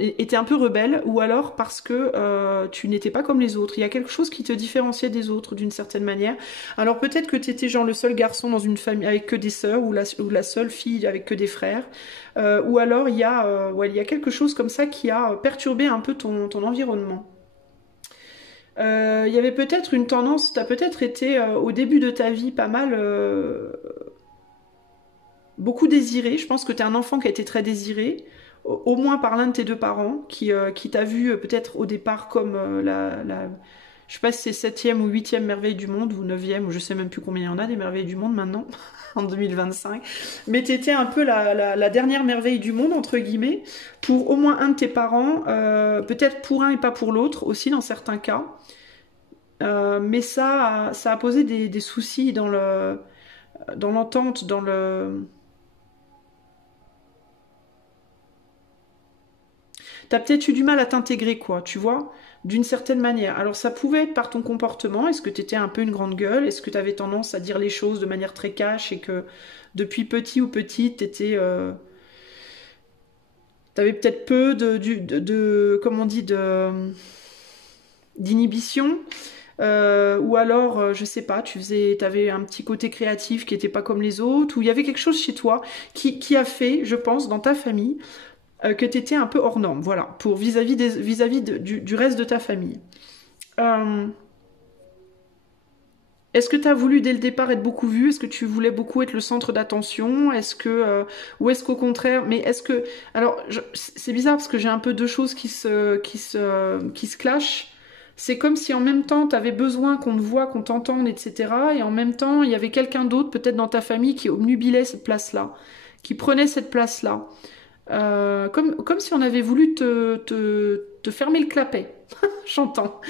était un peu rebelle, ou alors parce que tu n'étais pas comme les autres. Il y a quelque chose qui te différenciait des autres d'une certaine manière. Alors peut-être que tu étais genre le seul garçon dans une famille avec que des sœurs, ou la seule fille avec que des frères, ou alors il y a quelque chose comme ça qui a perturbé un peu ton environnement. Il y avait peut-être une tendance, tu as peut-être été au début de ta vie pas mal beaucoup désiré. Je pense que tu es un enfant qui a été très désiré, au moins par l'un de tes deux parents, qui t'a vu peut-être au départ comme je sais pas si c'est septième ou huitième merveille du monde, ou neuvième, ou je sais même plus combien il y en a des merveilles du monde maintenant, en 2025. Mais t'étais un peu la dernière merveille du monde, entre guillemets, pour au moins un de tes parents, peut-être pour un et pas pour l'autre, aussi dans certains cas. Mais ça a posé des soucis dans l'entente, dans le... T'as peut-être eu du mal à t'intégrer, quoi, tu vois, d'une certaine manière. Alors ça pouvait être par ton comportement. Est-ce que t'étais un peu une grande gueule? Est-ce que t'avais tendance à dire les choses de manière très cash, et que depuis petit ou petite, t'avais peut-être peu comment on dit, d'inhibition, ou alors, je sais pas, t'avais un petit côté créatif qui était pas comme les autres, ou il y avait quelque chose chez toi qui a fait, je pense, dans ta famille, que tu étais un peu hors norme, voilà, pour vis-à-vis du reste de ta famille. Euh, Est-ce que tu as voulu dès le départ être beaucoup vu? Est-ce que tu voulais beaucoup être le centre d'attention? Ou est-ce qu'au contraire, mais est-ce que, alors c'est bizarre parce que j'ai un peu deux choses qui se clashent. C'est comme si en même temps tu avais besoin qu'on te voit, qu'on t'entende, etc. Et en même temps il y avait quelqu'un d'autre peut-être dans ta famille qui obnubilait cette place-là, qui prenait cette place-là. Comme si on avait voulu te fermer le clapet, j'entends,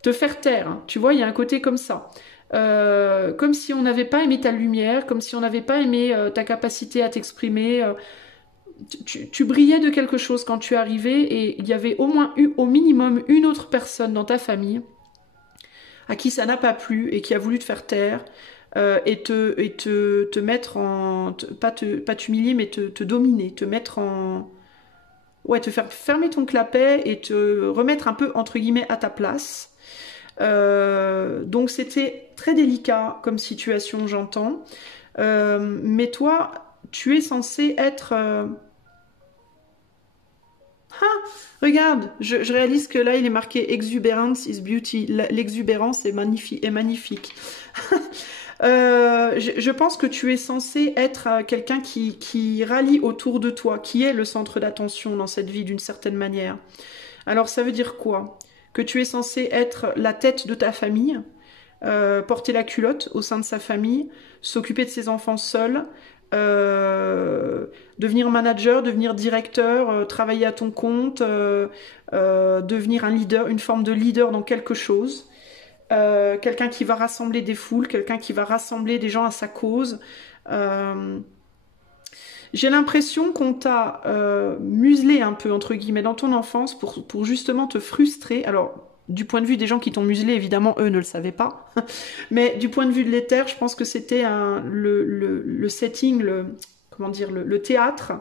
te faire taire, hein. Tu vois, il y a un côté comme ça. Comme si on n'avait pas aimé ta lumière, comme si on n'avait pas aimé ta capacité à t'exprimer. Tu brillais de quelque chose quand tu es arrivé, et il y avait au moins eu au minimum une autre personne dans ta famille à qui ça n'a pas plu et qui a voulu te faire taire, et te mettre en... pas t'humilier, mais te dominer, te mettre en... Ouais, te faire fermer ton clapet et te remettre un peu, entre guillemets, à ta place. Donc c'était très délicat comme situation, j'entends. Mais toi, tu es censé être... Ah, regarde, je réalise que là, il est marqué Exuberance is beauty. L'exubérance est magnifique. Est magnifique. Je pense que tu es censé être quelqu'un qui rallie autour de toi, qui est le centre d'attention dans cette vie d'une certaine manière. Alors ça veut dire quoi? Que tu es censé être la tête de ta famille, porter la culotte au sein de sa famille, s'occuper de ses enfants seul, devenir manager, devenir directeur, travailler à ton compte, devenir un leader, une forme de leader dans quelque chose. Quelqu'un qui va rassembler des foules, quelqu'un qui va rassembler des gens à sa cause. J'ai l'impression qu'on t'a muselé un peu, entre guillemets, dans ton enfance pour justement te frustrer. Alors, du point de vue des gens qui t'ont muselé, évidemment, eux ne le savaient pas. Mais du point de vue de l'éther, je pense que c'était le setting, comment dire, le théâtre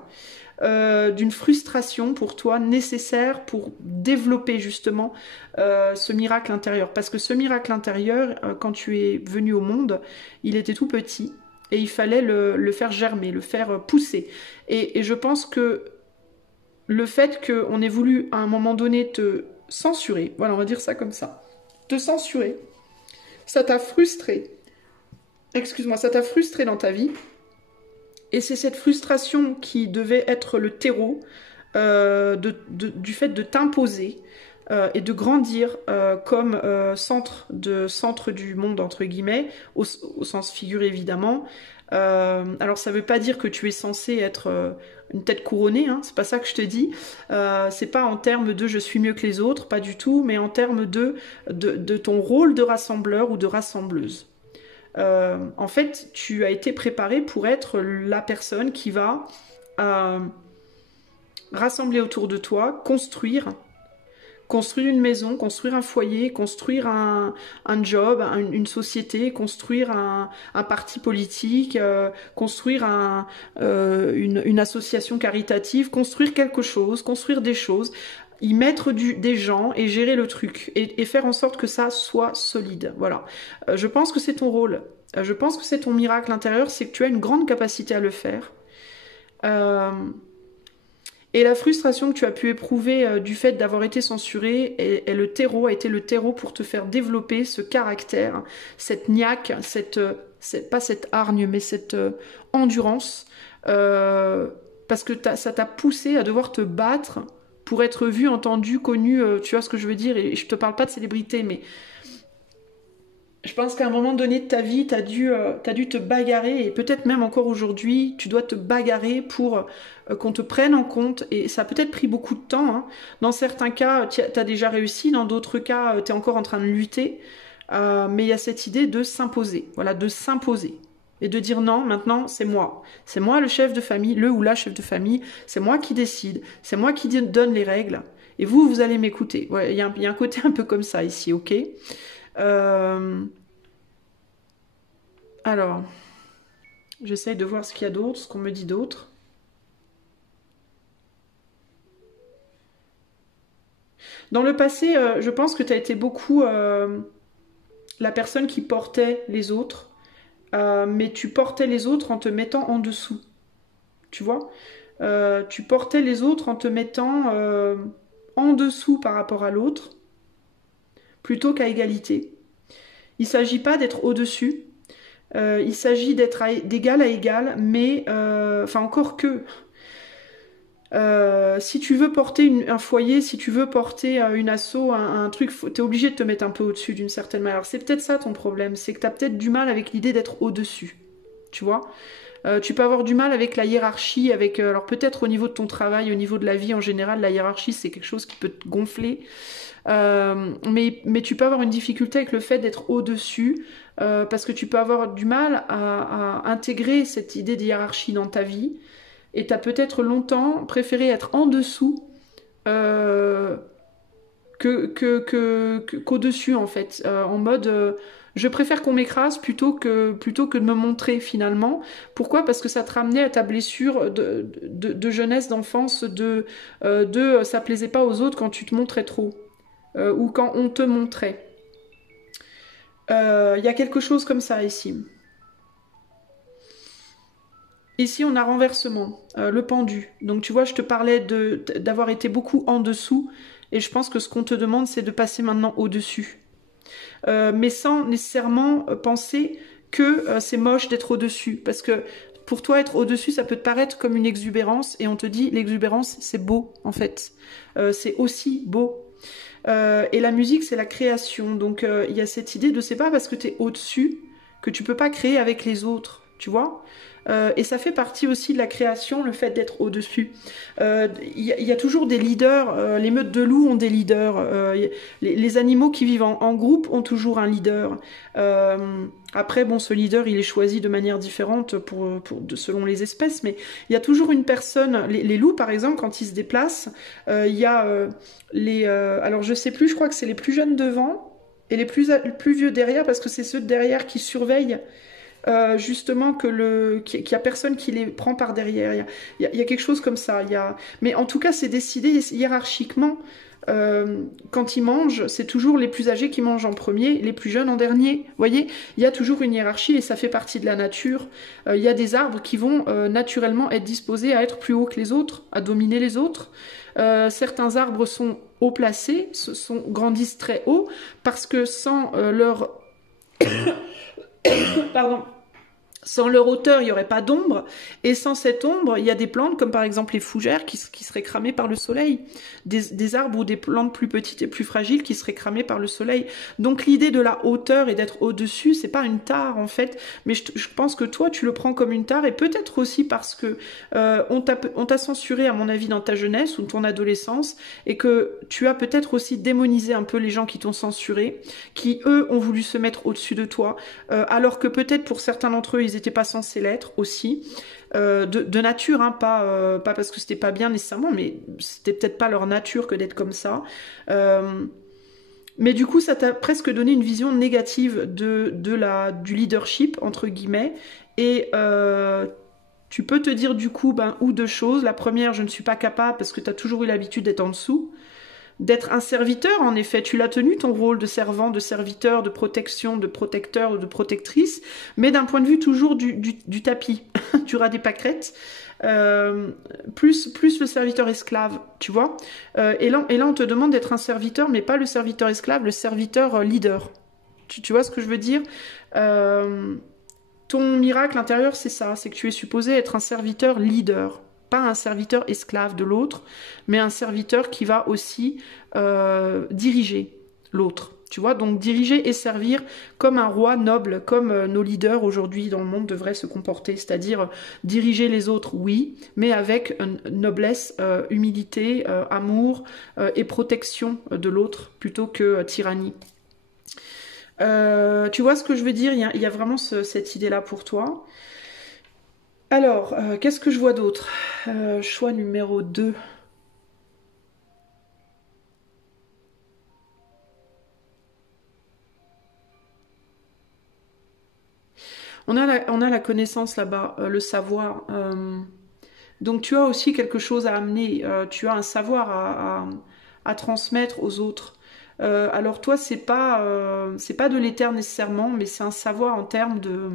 d'une frustration pour toi nécessaire pour développer justement ce miracle intérieur. Parce que ce miracle intérieur, quand tu es venu au monde, il était tout petit et il fallait le faire germer, le faire pousser. Et je pense que le fait qu'on ait voulu à un moment donné te censurer, voilà, on va dire ça comme ça, te censurer, ça t'a frustré, excuse-moi, ça t'a frustré dans ta vie, et c'est cette frustration qui devait être le terreau du fait de t'imposer et de grandir comme centre du monde, entre guillemets, au sens figuré évidemment. Alors ça veut pas dire que tu es censé être une tête couronnée, hein, c'est pas ça que je te dis. C'est pas en termes de je suis mieux que les autres, pas du tout, mais en termes de ton rôle de rassembleur ou de rassembleuse. En fait, tu as été préparé pour être la personne qui va rassembler autour de toi, construire une maison, construire un foyer, construire un job, une société, construire un parti politique, construire une association caritative, construire quelque chose, construire des choses, y mettre des gens et gérer le truc et faire en sorte que ça soit solide. Voilà. Je pense que c'est ton rôle. Je pense que c'est ton miracle intérieur, c'est que tu as une grande capacité à le faire. Et la frustration que tu as pu éprouver du fait d'avoir été censuré a été le terreau pour te faire développer ce caractère, cette niaque, pas cette hargne, mais cette endurance, parce que ça t'a poussé à devoir te battre pour être vu, entendu, connu, tu vois ce que je veux dire, et je te parle pas de célébrité, mais je pense qu'à un moment donné de ta vie, t'as dû te bagarrer, et peut-être même encore aujourd'hui, tu dois te bagarrer pour qu'on te prenne en compte, et ça a peut-être pris beaucoup de temps, hein. Dans certains cas, t'as déjà réussi, dans d'autres cas, t'es encore en train de lutter, mais il y a cette idée de s'imposer, voilà, de s'imposer, et de dire non, maintenant c'est moi le chef de famille, le ou la chef de famille, c'est moi qui décide, c'est moi qui donne les règles, et vous allez m'écouter. Ouais, il y a un côté un peu comme ça ici, ok? Alors, j'essaye de voir ce qu'il y a d'autre, ce qu'on me dit d'autre. Dans le passé, je pense que tu as été beaucoup la personne qui portait les autres, mais tu portais les autres en te mettant en dessous. Tu vois? Tu portais les autres en te mettant en dessous par rapport à l'autre, plutôt qu'à égalité. Il ne s'agit pas d'être au-dessus, il s'agit d'être d'égal à égal, mais enfin encore que si tu veux porter un foyer, si tu veux porter une asso, un truc, t'es obligé de te mettre un peu au-dessus d'une certaine manière. Alors, c'est peut-être ça ton problème, c'est que t'as peut-être du mal avec l'idée d'être au-dessus, tu vois. Tu peux avoir du mal avec la hiérarchie, alors peut-être au niveau de ton travail, au niveau de la vie en général, la hiérarchie c'est quelque chose qui peut te gonfler, mais tu peux avoir une difficulté avec le fait d'être au-dessus, parce que tu peux avoir du mal à intégrer cette idée de hiérarchie dans ta vie, et tu as peut-être longtemps préféré être en dessous qu'au-dessus en fait, en mode je préfère qu'on m'écrase plutôt que de me montrer finalement. Pourquoi? Parce que ça te ramenait à ta blessure de jeunesse, d'enfance, ça plaisait pas aux autres quand tu te montrais trop, ou quand on te montrait. Y a quelque chose comme ça ici. Ici, on a renversement, le pendu. Donc, tu vois, je te parlais d'avoir été beaucoup en dessous. Et je pense que ce qu'on te demande, c'est de passer maintenant au-dessus. Mais sans nécessairement penser que c'est moche d'être au-dessus. Parce que pour toi, être au-dessus, ça peut te paraître comme une exubérance. Et on te dit, l'exubérance, c'est beau, en fait. C'est aussi beau. Et la musique, c'est la création. Donc, il y a cette idée de c'est pas parce que tu es au-dessus que tu peux pas créer avec les autres. Tu vois? Et ça fait partie aussi de la création, le fait d'être au-dessus. Y a toujours des leaders, les meutes de loups ont des leaders, les animaux qui vivent en groupe ont toujours un leader. Après, bon, ce leader, il est choisi de manière différente selon les espèces, mais il y a toujours une personne, les loups par exemple, quand ils se déplacent, il y a alors je sais plus, je crois que c'est les plus jeunes devant et les plus vieux derrière, parce que c'est ceux de derrière qui surveillent justement qu'il y a personne qui les prend par derrière. Il y a quelque chose comme ça. Mais en tout cas, c'est décidé hiérarchiquement. quand ils mangent, c'est toujours les plus âgés qui mangent en premier, les plus jeunes en dernier. Vous voyez, il y a toujours une hiérarchie et ça fait partie de la nature. Il y a des arbres qui vont naturellement être disposés à être plus hauts que les autres, à dominer les autres. Certains arbres sont haut placés, grandissent très haut, parce que sans leur... Pardon. Sans leur hauteur, il n'y aurait pas d'ombre. Et sans cette ombre, il y a des plantes, comme par exemple les fougères, qui seraient cramées par le soleil. Des arbres ou des plantes plus petites et plus fragiles qui seraient cramées par le soleil. Donc l'idée de la hauteur et d'être au-dessus, c'est pas une tare en fait. Mais je pense que toi, tu le prends comme une tare. Et peut-être aussi parce que on t'a censuré, à mon avis, dans ta jeunesse ou ton adolescence. Et que tu as peut-être aussi démonisé un peu les gens qui t'ont censuré. Qui, eux, ont voulu se mettre au-dessus de toi. Alors que peut-être pour certains d'entre eux, ils n'étaient pas censés l'être aussi, de nature, hein, pas parce que c'était pas bien nécessairement, mais c'était peut-être pas leur nature que d'être comme ça. Mais du coup, ça t'a presque donné une vision négative du leadership, entre guillemets, et tu peux te dire du coup, ou deux choses. La première, je ne suis pas capable parce que tu as toujours eu l'habitude d'être en dessous. D'être un serviteur, en effet, tu l'as tenu ton rôle de servant, de serviteur, de protection, de protecteur ou de protectrice, mais d'un point de vue toujours du tapis, du ras des pâquerettes, plus le serviteur esclave, tu vois. Et là, on te demande d'être un serviteur, mais pas le serviteur esclave, le serviteur leader. Tu vois ce que je veux dire? Ton miracle intérieur, c'est ça, c'est que tu es supposé être un serviteur leader. Pas un serviteur esclave de l'autre, mais un serviteur qui va aussi diriger l'autre. Tu vois, donc diriger et servir comme un roi noble, comme nos leaders aujourd'hui dans le monde devraient se comporter, c'est-à-dire diriger les autres, oui, mais avec noblesse, humilité, amour et protection de l'autre plutôt que tyrannie. Tu vois ce que je veux dire? Il y a vraiment cette idée-là pour toi. Alors, qu'est-ce que je vois d'autre? Choix numéro 2. On a la connaissance là-bas, le savoir. Donc tu as aussi quelque chose à amener. Tu as un savoir à transmettre aux autres. Alors toi, c'est pas de l'éther nécessairement, mais c'est un savoir en termes de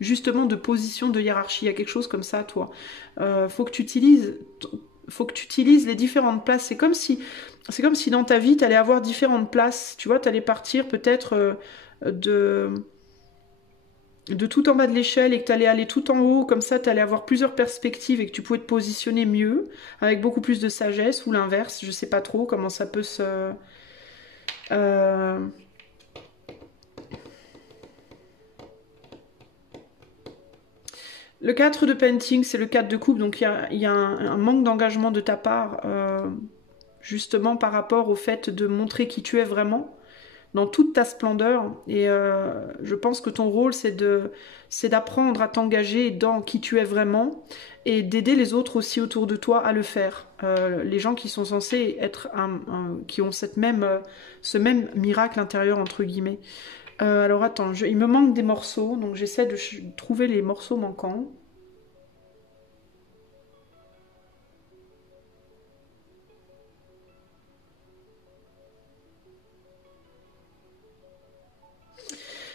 justement de position, de hiérarchie. Il y a quelque chose comme ça, toi. Faut que tu utilises les différentes places. C'est comme si dans ta vie, tu allais avoir différentes places. Tu vois, tu allais partir peut-être de tout en bas de l'échelle et que tu allais aller tout en haut. Comme ça, tu allais avoir plusieurs perspectives et que tu pouvais te positionner mieux, avec beaucoup plus de sagesse, ou l'inverse. Je sais pas trop comment ça peut se... Le 4 de painting, c'est le 4 de coupe, donc il y a un manque d'engagement de ta part, justement par rapport au fait de montrer qui tu es vraiment, dans toute ta splendeur. Et je pense que ton rôle, c'est d'apprendre à t'engager dans qui tu es vraiment, et d'aider les autres aussi autour de toi à le faire. Les gens qui sont censés être qui ont ce même miracle intérieur, entre guillemets. Alors attends, il me manque des morceaux, donc j'essaie de trouver les morceaux manquants.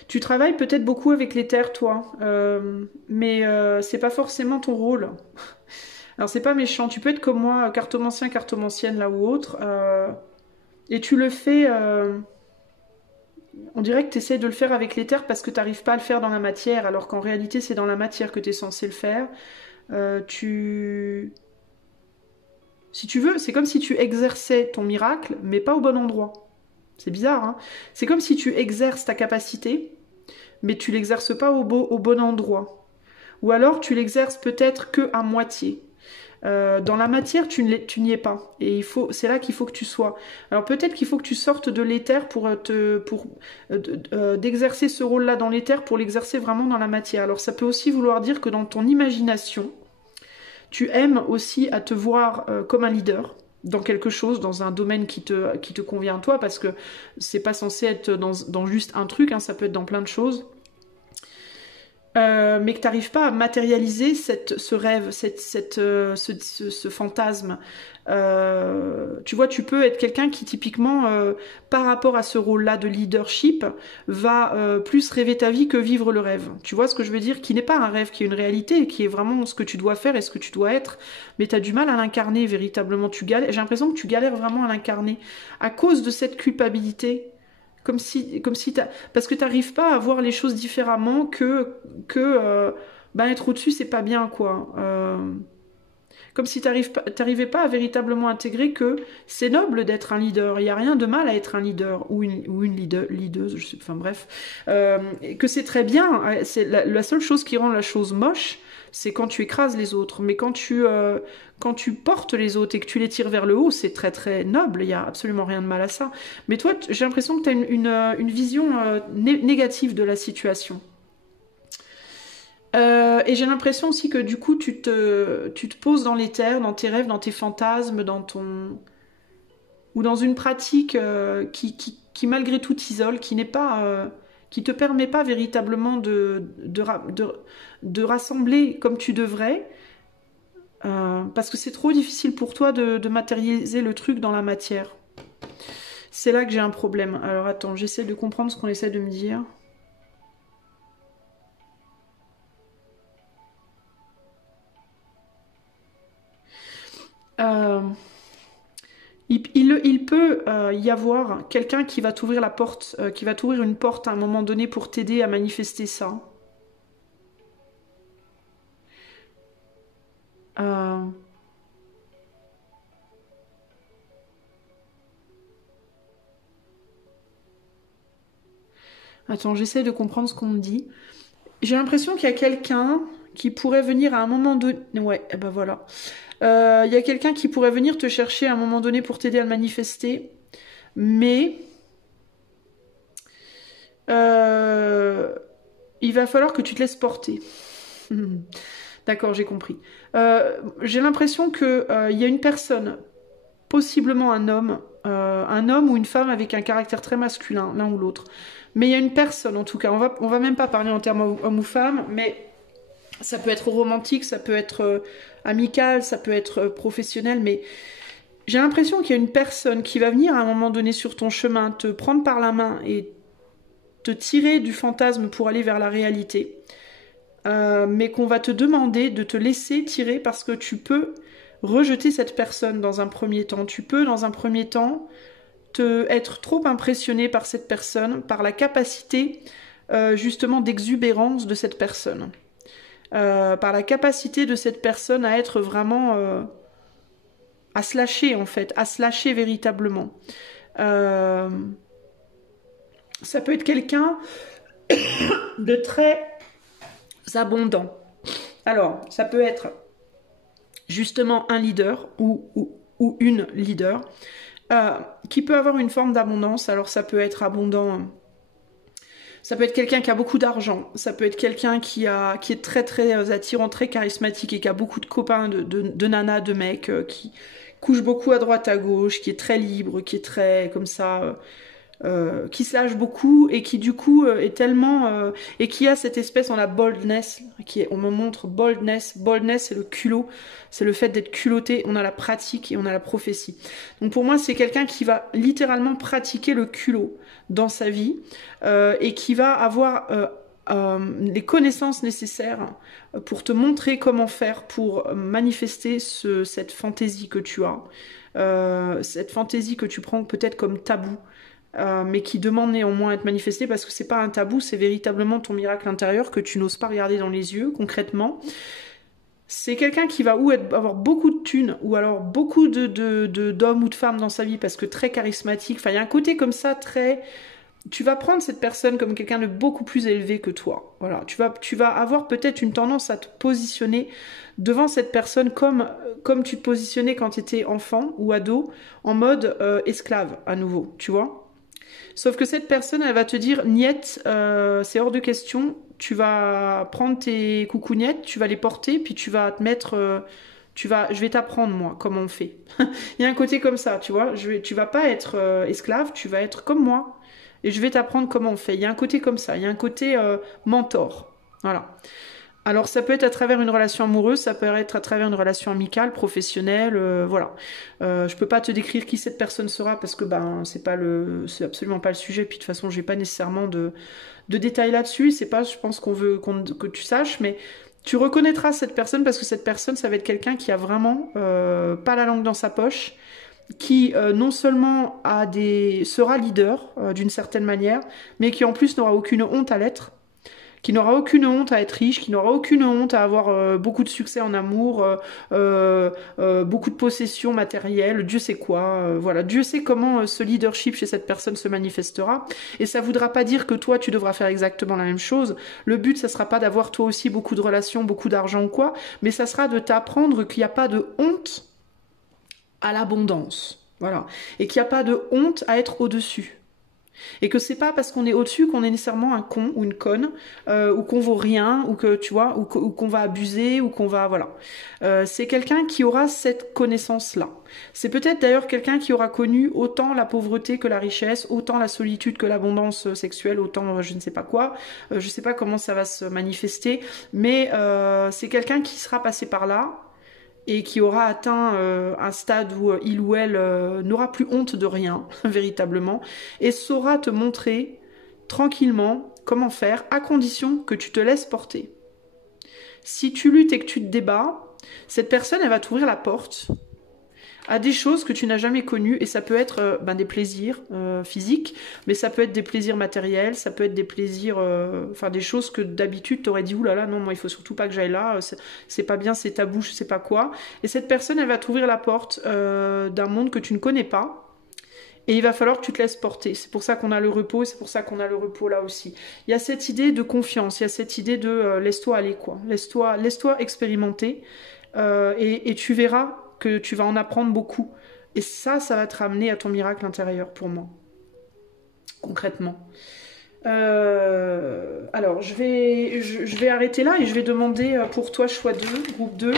Tu travailles peut-être beaucoup avec les terres, toi, mais c'est pas forcément ton rôle. Alors c'est pas méchant, tu peux être comme moi, cartomancien, cartomancienne là ou autre, et tu le fais... On dirait que tu essaies de le faire avec l'éther parce que tu n'arrives pas à le faire dans la matière, alors qu'en réalité c'est dans la matière que tu es censé le faire. Si tu veux, c'est comme si tu exerçais ton miracle, mais pas au bon endroit. C'est bizarre, hein? C'est comme si tu exerces ta capacité, mais tu l'exerces pas au bon endroit. Ou alors tu l'exerces peut-être que à moitié. Dans la matière, tu n'y es pas. Et c'est là qu'il faut que tu sois. Alors peut-être qu'il faut que tu sortes de l'éther pour d'exercer ce rôle-là dans l'éther pour l'exercer vraiment dans la matière. Alors ça peut aussi vouloir dire que dans ton imagination, tu aimes aussi à te voir comme un leader dans quelque chose, dans un domaine qui te convient à toi, parce que c'est pas censé être dans juste un truc, hein, ça peut être dans plein de choses. Mais que tu n'arrives pas à matérialiser ce rêve, ce fantasme. Tu vois, tu peux être quelqu'un qui typiquement, par rapport à ce rôle-là de leadership, va plus rêver ta vie que vivre le rêve. Tu vois ce que je veux dire? Qui n'est pas un rêve, qui est une réalité, qui est vraiment ce que tu dois faire et ce que tu dois être, mais tu as du mal à l'incarner véritablement. J'ai l'impression que tu galères vraiment à l'incarner à cause de cette culpabilité. Parce que tu n'arrives pas à voir les choses différemment que ben être au-dessus, c'est pas bien, quoi. Comme si t'arrivais pas à véritablement intégrer que c'est noble d'être un leader. Il n'y a rien de mal à être un leader ou une leaduse, je sais, enfin bref. Que c'est très bien. C'est la seule chose qui rend la chose moche, c'est quand tu écrases les autres. Mais quand tu portes les autres et que tu les tires vers le haut, c'est très très noble. Il n'y a absolument rien de mal à ça. Mais toi, j'ai l'impression que tu as une vision négative de la situation. Et j'ai l'impression aussi que du coup tu te poses dans l'éther, dans tes rêves, dans tes fantasmes, ou dans une pratique qui malgré tout t'isole, qui n'est pas qui te permet pas véritablement de rassembler comme tu devrais, parce que c'est trop difficile pour toi de matérialiser le truc dans la matière. C'est là que j'ai un problème. Alors attends, j'essaie de comprendre ce qu'on essaie de me dire. Il peut y avoir quelqu'un qui va t'ouvrir la porte, qui va t'ouvrir une porte à un moment donné pour t'aider à manifester ça. Euh, Attends, j'essaie de comprendre ce qu'on me dit. J'ai l'impression qu'il y a quelqu'un qui pourrait venir à un moment donné... Ouais, et ben voilà. Il y a quelqu'un qui pourrait venir te chercher à un moment donné pour t'aider à le manifester. Mais... il va falloir que tu te laisses porter. D'accord, j'ai compris. J'ai l'impression qu'il y a une personne, possiblement un homme ou une femme avec un caractère très masculin, l'un ou l'autre. Mais il y a une personne, en tout cas, on va même pas parler en termes homme ou femme, mais ça peut être romantique, ça peut être amical, ça peut être professionnel, mais j'ai l'impression qu'il y a une personne qui va venir à un moment donné sur ton chemin, te prendre par la main et te tirer du fantasme pour aller vers la réalité. Mais qu'on va te demander de te laisser tirer parce que tu peux rejeter cette personne dans un premier temps. Tu peux, dans un premier temps, être trop impressionné par cette personne, par la capacité justement d'exubérance de cette personne. Par la capacité de cette personne à être vraiment... à se lâcher en fait, à se lâcher véritablement. Ça peut être quelqu'un de très abondant. Alors, ça peut être justement un leader ou une leader qui peut avoir une forme d'abondance. Alors, ça peut être abondant. Ça peut être quelqu'un qui a beaucoup d'argent. Ça peut être quelqu'un qui est très très attirant, très charismatique et qui a beaucoup de copains, de nanas, de mecs, qui couche beaucoup à droite à gauche, qui est très libre, qui est très comme ça... qui se lâche beaucoup et qui du coup est tellement et qui a cette espèce, on a boldness, on me montre boldness c'est le culot, c'est le fait d'être culotté, on a la pratique et on a la prophétie. Donc pour moi c'est quelqu'un qui va littéralement pratiquer le culot dans sa vie et qui va avoir les connaissances nécessaires pour te montrer comment faire pour manifester cette fantaisie que tu as, cette fantaisie que tu prends peut-être comme tabou, mais qui demande néanmoins à être manifesté parce que c'est pas un tabou, c'est véritablement ton miracle intérieur que tu n'oses pas regarder dans les yeux concrètement. C'est quelqu'un qui va avoir beaucoup de thunes ou alors beaucoup d'hommes ou de femmes dans sa vie parce que très charismatique. Enfin, il y a un côté comme ça très... Tu vas prendre cette personne comme quelqu'un de beaucoup plus élevé que toi. Voilà, tu vas avoir peut-être une tendance à te positionner devant cette personne comme tu te positionnais quand tu étais enfant ou ado, en mode esclave à nouveau, tu vois. Sauf que cette personne, elle va te dire, Niette, c'est hors de question, tu vas prendre tes coucougnettes, tu vas les porter, puis tu vas te mettre... je vais t'apprendre, moi, comment on fait. Il y a un côté comme ça, tu vois. Tu vas pas être esclave, tu vas être comme moi. Et je vais t'apprendre comment on fait. Il y a un côté comme ça, il y a un côté mentor. Voilà. Alors ça peut être à travers une relation amoureuse, ça peut être à travers une relation amicale, professionnelle, voilà. Je peux pas te décrire qui cette personne sera parce que ben c'est absolument pas le sujet. Puis de toute façon, j'ai pas nécessairement de détails là-dessus. C'est pas, je pense qu'on veut que tu saches, mais tu reconnaîtras cette personne parce que cette personne, ça va être quelqu'un qui a vraiment pas la langue dans sa poche, qui non seulement sera leader d'une certaine manière, mais qui en plus n'aura aucune honte à l'être, qui n'aura aucune honte à être riche, qui n'aura aucune honte à avoir beaucoup de succès en amour, beaucoup de possessions matérielles, Dieu sait quoi, voilà, Dieu sait comment ce leadership chez cette personne se manifestera, et ça voudra pas dire que toi tu devras faire exactement la même chose. Le but, ça sera pas d'avoir toi aussi beaucoup de relations, beaucoup d'argent ou quoi, mais ça sera de t'apprendre qu'il n'y a pas de honte à l'abondance, voilà, et qu'il n'y a pas de honte à être au-dessus. Et que c'est pas parce qu'on est au-dessus qu'on est nécessairement un con ou une conne, ou qu'on vaut rien, ou que tu vois, ou qu'on va abuser, ou qu'on va voilà. C'est quelqu'un qui aura cette connaissance-là. C'est peut-être d'ailleurs quelqu'un qui aura connu autant la pauvreté que la richesse, autant la solitude que l'abondance sexuelle, autant je ne sais pas quoi. Je sais pas comment ça va se manifester, mais c'est quelqu'un qui sera passé par là et qui aura atteint un stade où il ou elle n'aura plus honte de rien, véritablement, et saura te montrer tranquillement comment faire, à condition que tu te laisses porter. Si tu luttes et que tu te débats, cette personne, elle va t'ouvrir la porte à des choses que tu n'as jamais connues, et ça peut être des plaisirs physiques, mais ça peut être des plaisirs matériels, ça peut être des plaisirs, enfin des choses que d'habitude t'aurais dit oulala, non, moi il faut surtout pas que j'aille là, c'est pas bien, c'est tabou, je sais pas quoi. Et cette personne, elle va t'ouvrir la porte d'un monde que tu ne connais pas, et il va falloir que tu te laisses porter. C'est pour ça qu'on a le repos, et c'est pour ça qu'on a le repos là aussi. Il y a cette idée de confiance, il y a cette idée de laisse-toi aller, quoi, laisse-toi expérimenter, et tu verras que tu vas en apprendre beaucoup. Et ça va te ramener à ton miracle intérieur pour moi. Concrètement. Alors, je vais arrêter là et je vais demander pour toi, choix 2, groupe 2,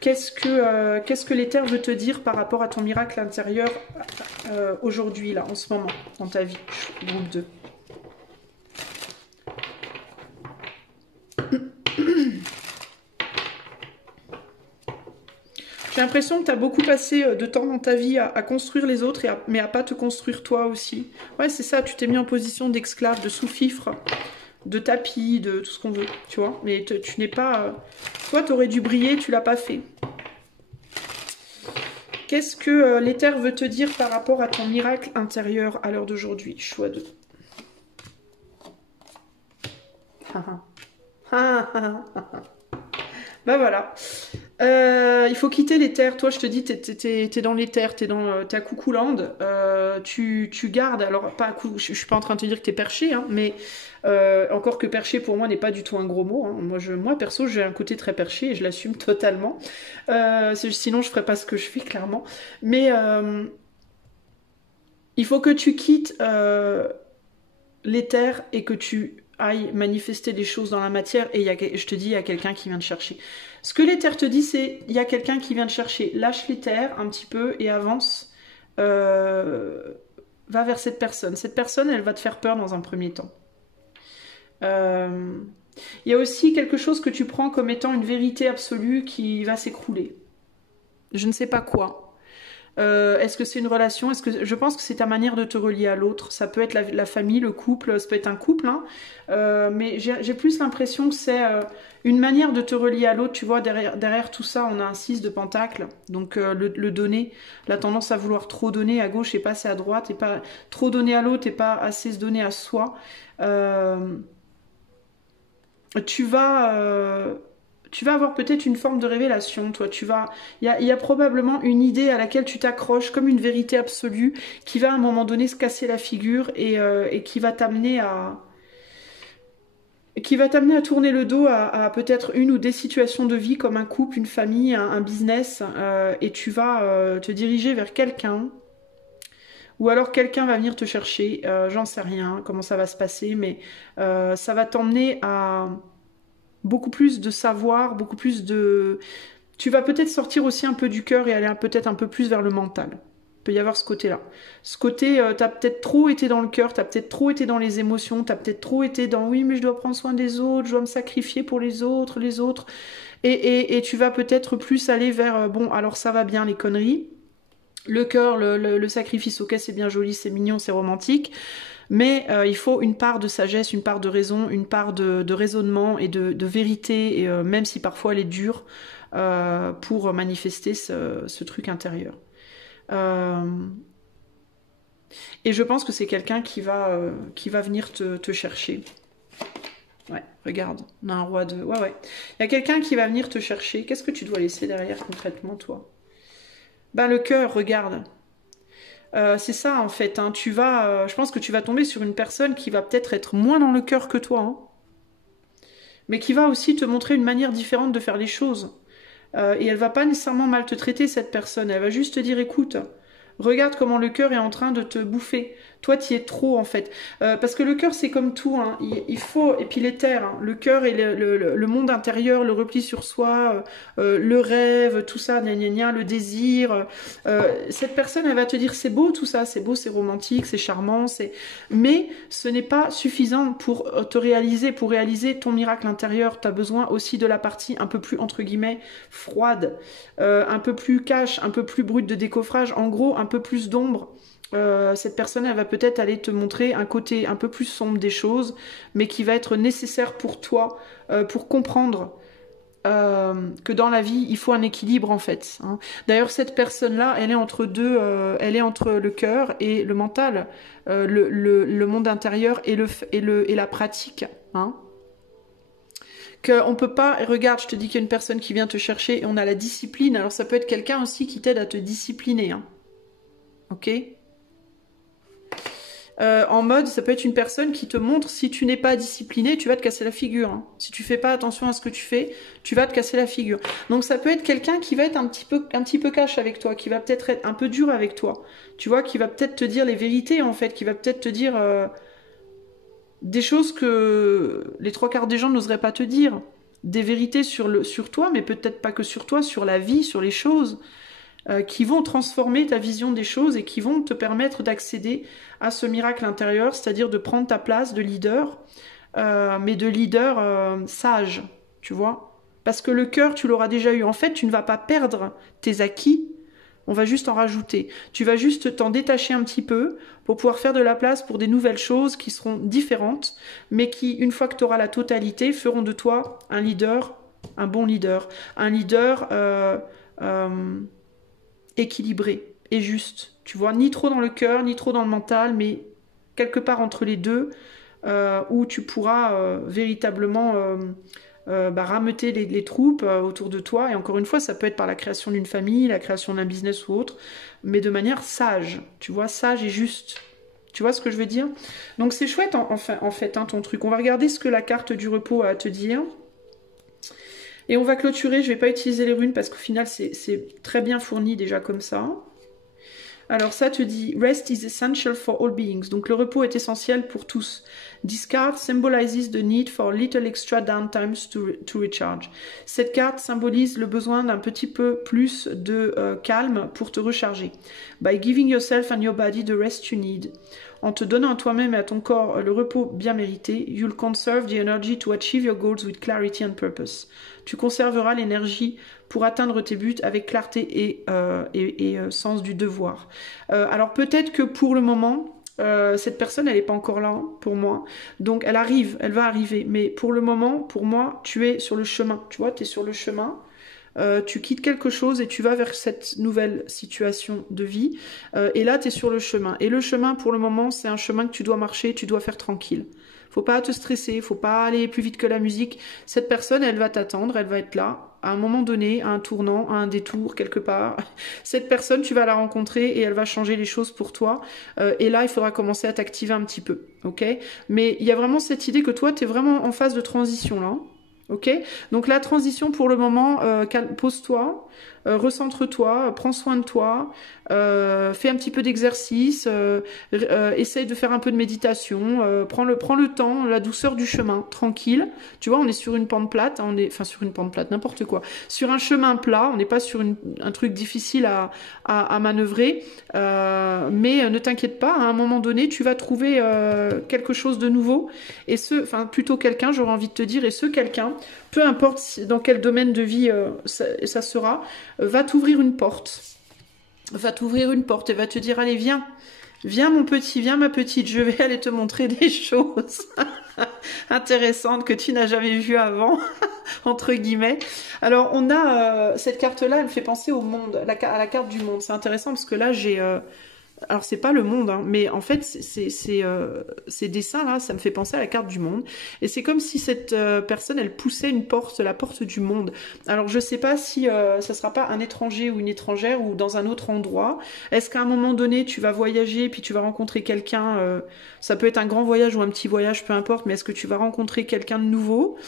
qu'est-ce que l'éther veut te dire par rapport à ton miracle intérieur aujourd'hui, là, en ce moment, dans ta vie, groupe 2. J'ai l'impression que tu as beaucoup passé de temps dans ta vie à construire les autres, mais à pas te construire toi aussi. Ouais, c'est ça, tu t'es mis en position d'esclave, de sous-fifre, de tapis, de tout ce qu'on veut, tu vois. Mais tu n'es pas... Toi, tu aurais dû briller, tu l'as pas fait. Qu'est-ce que l'éther veut te dire par rapport à ton miracle intérieur à l'heure d'aujourd'hui? Choix 2. Bah voilà. Il faut quitter les terres. Toi, je te dis, t'es dans les terres, t'es à Coucouland. Tu gardes, alors pas je suis pas en train de te dire que t'es perché, hein, mais encore que perché pour moi n'est pas du tout un gros mot. Hein. Moi perso, j'ai un côté très perché et je l'assume totalement. Sinon, je ferais pas ce que je fais clairement. Mais il faut que tu quittes les terres et que tu ailles manifester des choses dans la matière, et je te dis, il y a quelqu'un qui vient te chercher. Ce que l'éther te dit, c'est, il y a quelqu'un qui vient te chercher. Lâche l'éther un petit peu et avance. Va vers cette personne. Cette personne, elle va te faire peur dans un premier temps. Il y a aussi quelque chose que tu prends comme étant une vérité absolue qui va s'écrouler. Je ne sais pas quoi. Est-ce que c'est une relation? Je pense que c'est ta manière de te relier à l'autre. Ça peut être la famille, le couple, ça peut être un couple, hein. Mais j'ai plus l'impression que c'est une manière de te relier à l'autre. Tu vois, derrière tout ça, on a un 6 de pentacle. Donc le donner, la tendance à vouloir trop donner à gauche et pas assez à droite, et pas trop donner à l'autre et pas assez se donner à soi. Tu vas avoir peut-être une forme de révélation, toi. Il y a probablement une idée à laquelle tu t'accroches comme une vérité absolue qui va à un moment donné se casser la figure et qui va t'amener à tourner le dos à peut-être une ou des situations de vie comme un couple, une famille, un business, et tu vas te diriger vers quelqu'un. Ou alors quelqu'un va venir te chercher, j'en sais rien comment ça va se passer, mais ça va t'emmener à beaucoup plus de savoir, beaucoup plus de... Tu vas peut-être sortir aussi un peu du cœur et aller peut-être un peu plus vers le mental. peut y avoir ce côté-là. Ce côté, t'as peut-être trop été dans le cœur, t'as peut-être trop été dans les émotions, t'as peut-être trop été dans oui, mais je dois prendre soin des autres, je dois me sacrifier pour les autres, et tu vas peut-être plus aller vers bon, alors ça va bien les conneries. Le cœur, le sacrifice, ok, c'est bien joli, c'est mignon, c'est romantique, mais il faut une part de sagesse, une part de raison, une part de raisonnement et de vérité, et, même si parfois elle est dure, pour manifester ce truc intérieur. Et je pense que c'est quelqu'un qui va venir te chercher. Ouais, regarde, on a un roi de... Ouais. Il y a quelqu'un qui va venir te chercher. Qu'est-ce que tu dois laisser derrière concrètement, toi? Ben, le cœur, regarde. C'est ça, en fait. Hein. Je pense que tu vas tomber sur une personne qui va peut-être être moins dans le cœur que toi. Hein, mais qui va aussi te montrer une manière différente de faire les choses. Et elle va pas nécessairement mal te traiter, cette personne. Elle va juste te dire, écoute, regarde comment le cœur est en train de te bouffer. Toi, tu y es trop, en fait. Parce que le cœur, c'est comme tout. Hein. Il faut... Et puis l'éther, hein. Le cœur et le monde intérieur, le repli sur soi, le rêve, tout ça, gna gna gna, le désir. Cette personne, elle va te dire, c'est beau tout ça, c'est beau, c'est romantique, c'est charmant, mais ce n'est pas suffisant pour te réaliser. Pour réaliser ton miracle intérieur, tu as besoin aussi de la partie un peu plus, entre guillemets, froide, un peu plus cash, un peu plus brute de décoffrage, en gros, un peu plus d'ombre. Cette personne, elle va peut-être aller te montrer un côté un peu plus sombre des choses, mais qui va être nécessaire pour toi, pour comprendre que dans la vie, il faut un équilibre en fait. Hein. D'ailleurs, cette personne-là, elle est entre deux, elle est entre le cœur et le mental, le monde intérieur et la pratique. Hein. Qu'on peut pas, regarde, je te dis qu'il y a une personne qui vient te chercher et on a la discipline, alors ça peut être quelqu'un aussi qui t'aide à te discipliner. Hein. Ok ? En mode, ça peut être une personne qui te montre si tu n'es pas discipliné, tu vas te casser la figure. Hein. Si tu fais pas attention à ce que tu fais, tu vas te casser la figure. Donc ça peut être quelqu'un qui va être un petit peu cash avec toi, qui va peut-être être un peu dur avec toi. Tu vois, qui va peut-être te dire les vérités en fait, qui va peut-être te dire des choses que les trois quarts des gens n'oseraient pas te dire. Des vérités sur toi, mais peut-être pas que sur toi, sur la vie, sur les choses. Qui vont transformer ta vision des choses et qui vont te permettre d'accéder à ce miracle intérieur, c'est-à-dire de prendre ta place de leader, mais de leader sage, tu vois. Parce que le cœur, tu l'auras déjà eu. En fait, tu ne vas pas perdre tes acquis, on va juste en rajouter. Tu vas juste t'en détacher un petit peu pour pouvoir faire de la place pour des nouvelles choses qui seront différentes, mais qui, une fois que tu auras la totalité, feront de toi un leader, un bon leader. Un leader... équilibré et juste, tu vois, ni trop dans le cœur, ni trop dans le mental, mais quelque part entre les deux, où tu pourras véritablement rameuter les troupes autour de toi, et encore une fois, ça peut être par la création d'une famille, la création d'un business ou autre, mais de manière sage, tu vois, sage et juste. Tu vois ce que je veux dire? Donc c'est chouette en fait hein, ton truc. On va regarder ce que la carte du repos a à te dire. Et on va clôturer, je ne vais pas utiliser les runes parce qu'au final c'est très bien fourni déjà comme ça. Alors ça te dit « Rest is essential for all beings ». Donc le repos est essentiel pour tous. This card symbolizes the need for little extra downtime to recharge. Cette carte symbolise le besoin d'un petit peu plus de calme pour te recharger. By giving yourself and your body the rest you need. En te donnant à toi-même et à ton corps le repos bien mérité, you'll conserve the energy to achieve your goals with clarity and purpose. Tu conserveras l'énergie pour atteindre tes buts avec clarté et sens du devoir. Alors peut-être que pour le moment, cette personne, elle n'est pas encore là pour moi. Donc elle va arriver. Mais pour le moment, pour moi, tu es sur le chemin. Tu vois, tu es sur le chemin. Tu quittes quelque chose et tu vas vers cette nouvelle situation de vie. Et là, tu es sur le chemin. Et le chemin, pour le moment, c'est un chemin que tu dois marcher, tu dois faire tranquille. Faut pas te stresser, faut pas aller plus vite que la musique. Cette personne, elle va t'attendre, elle va être là, à un moment donné, à un tournant, à un détour, quelque part. Cette personne, tu vas la rencontrer et elle va changer les choses pour toi. Et là, il faudra commencer à t'activer un petit peu, ok? Mais il y a vraiment cette idée que toi, tu es vraiment en phase de transition, là. Ok, donc la transition pour le moment, pose-toi, recentre-toi, prends soin de toi, fais un petit peu d'exercice, essaye de faire un peu de méditation, prends le temps, la douceur du chemin, tranquille. Tu vois, on est sur une pente plate, enfin sur une pente plate, n'importe quoi. Sur un chemin plat, on n'est pas sur un truc difficile à manœuvrer, mais ne t'inquiète pas, à un moment donné, tu vas trouver quelque chose de nouveau, et enfin plutôt quelqu'un, j'aurais envie de te dire, et ce quelqu'un, peu importe dans quel domaine de vie ça sera, va t'ouvrir une porte. Va t'ouvrir une porte et va te dire, allez, viens. Viens mon petit, viens ma petite, je vais aller te montrer des choses intéressantes que tu n'as jamais vues avant, entre guillemets. Alors on a, cette carte-là, elle fait penser au monde, à la carte du monde. C'est intéressant parce que là j'ai... alors c'est pas le monde, hein, mais en fait ces dessins-là, ça me fait penser à la carte du monde. Et c'est comme si cette personne, elle poussait une porte, la porte du monde. Alors je sais pas si ça sera pas un étranger ou une étrangère ou dans un autre endroit. Est-ce qu'à un moment donné, tu vas voyager puis tu vas rencontrer quelqu'un, ça peut être un grand voyage ou un petit voyage, peu importe, mais est-ce que tu vas rencontrer quelqu'un de nouveau?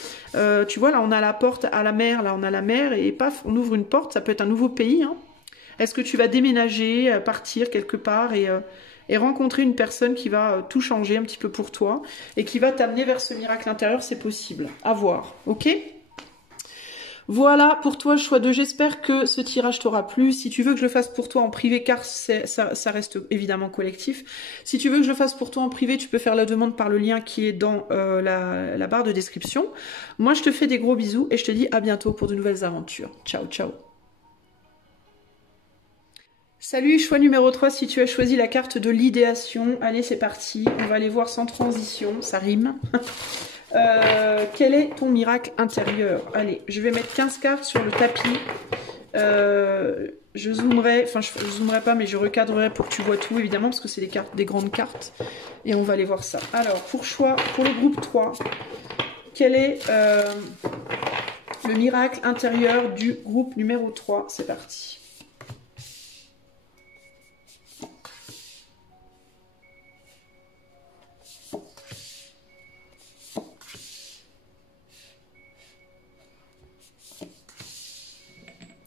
Tu vois, là on a la porte à la mer, là on a la mer et paf, on ouvre une porte, ça peut être un nouveau pays, hein. Est-ce que tu vas déménager, partir quelque part et rencontrer une personne qui va tout changer un petit peu pour toi et qui va t'amener vers ce miracle intérieur? C'est possible. À voir, ok? Voilà pour toi, choix 2. J'espère que ce tirage t'aura plu. Si tu veux que je le fasse pour toi en privé, car ça reste évidemment collectif. Si tu veux que je le fasse pour toi en privé, tu peux faire la demande par le lien qui est dans la barre de description. Moi, je te fais des gros bisous et je te dis à bientôt pour de nouvelles aventures. Ciao, ciao. Salut, choix numéro 3, si tu as choisi la carte de l'idéation, allez c'est parti, on va aller voir sans transition, ça rime. Quel est ton miracle intérieur? Allez, je vais mettre 15 cartes sur le tapis, je zoomerai, enfin je zoomerai pas mais je recadrerai pour que tu vois tout évidemment parce que c'est des grandes cartes et on va aller voir ça. Alors pour le groupe 3, quel est le miracle intérieur du groupe numéro 3? C'est parti.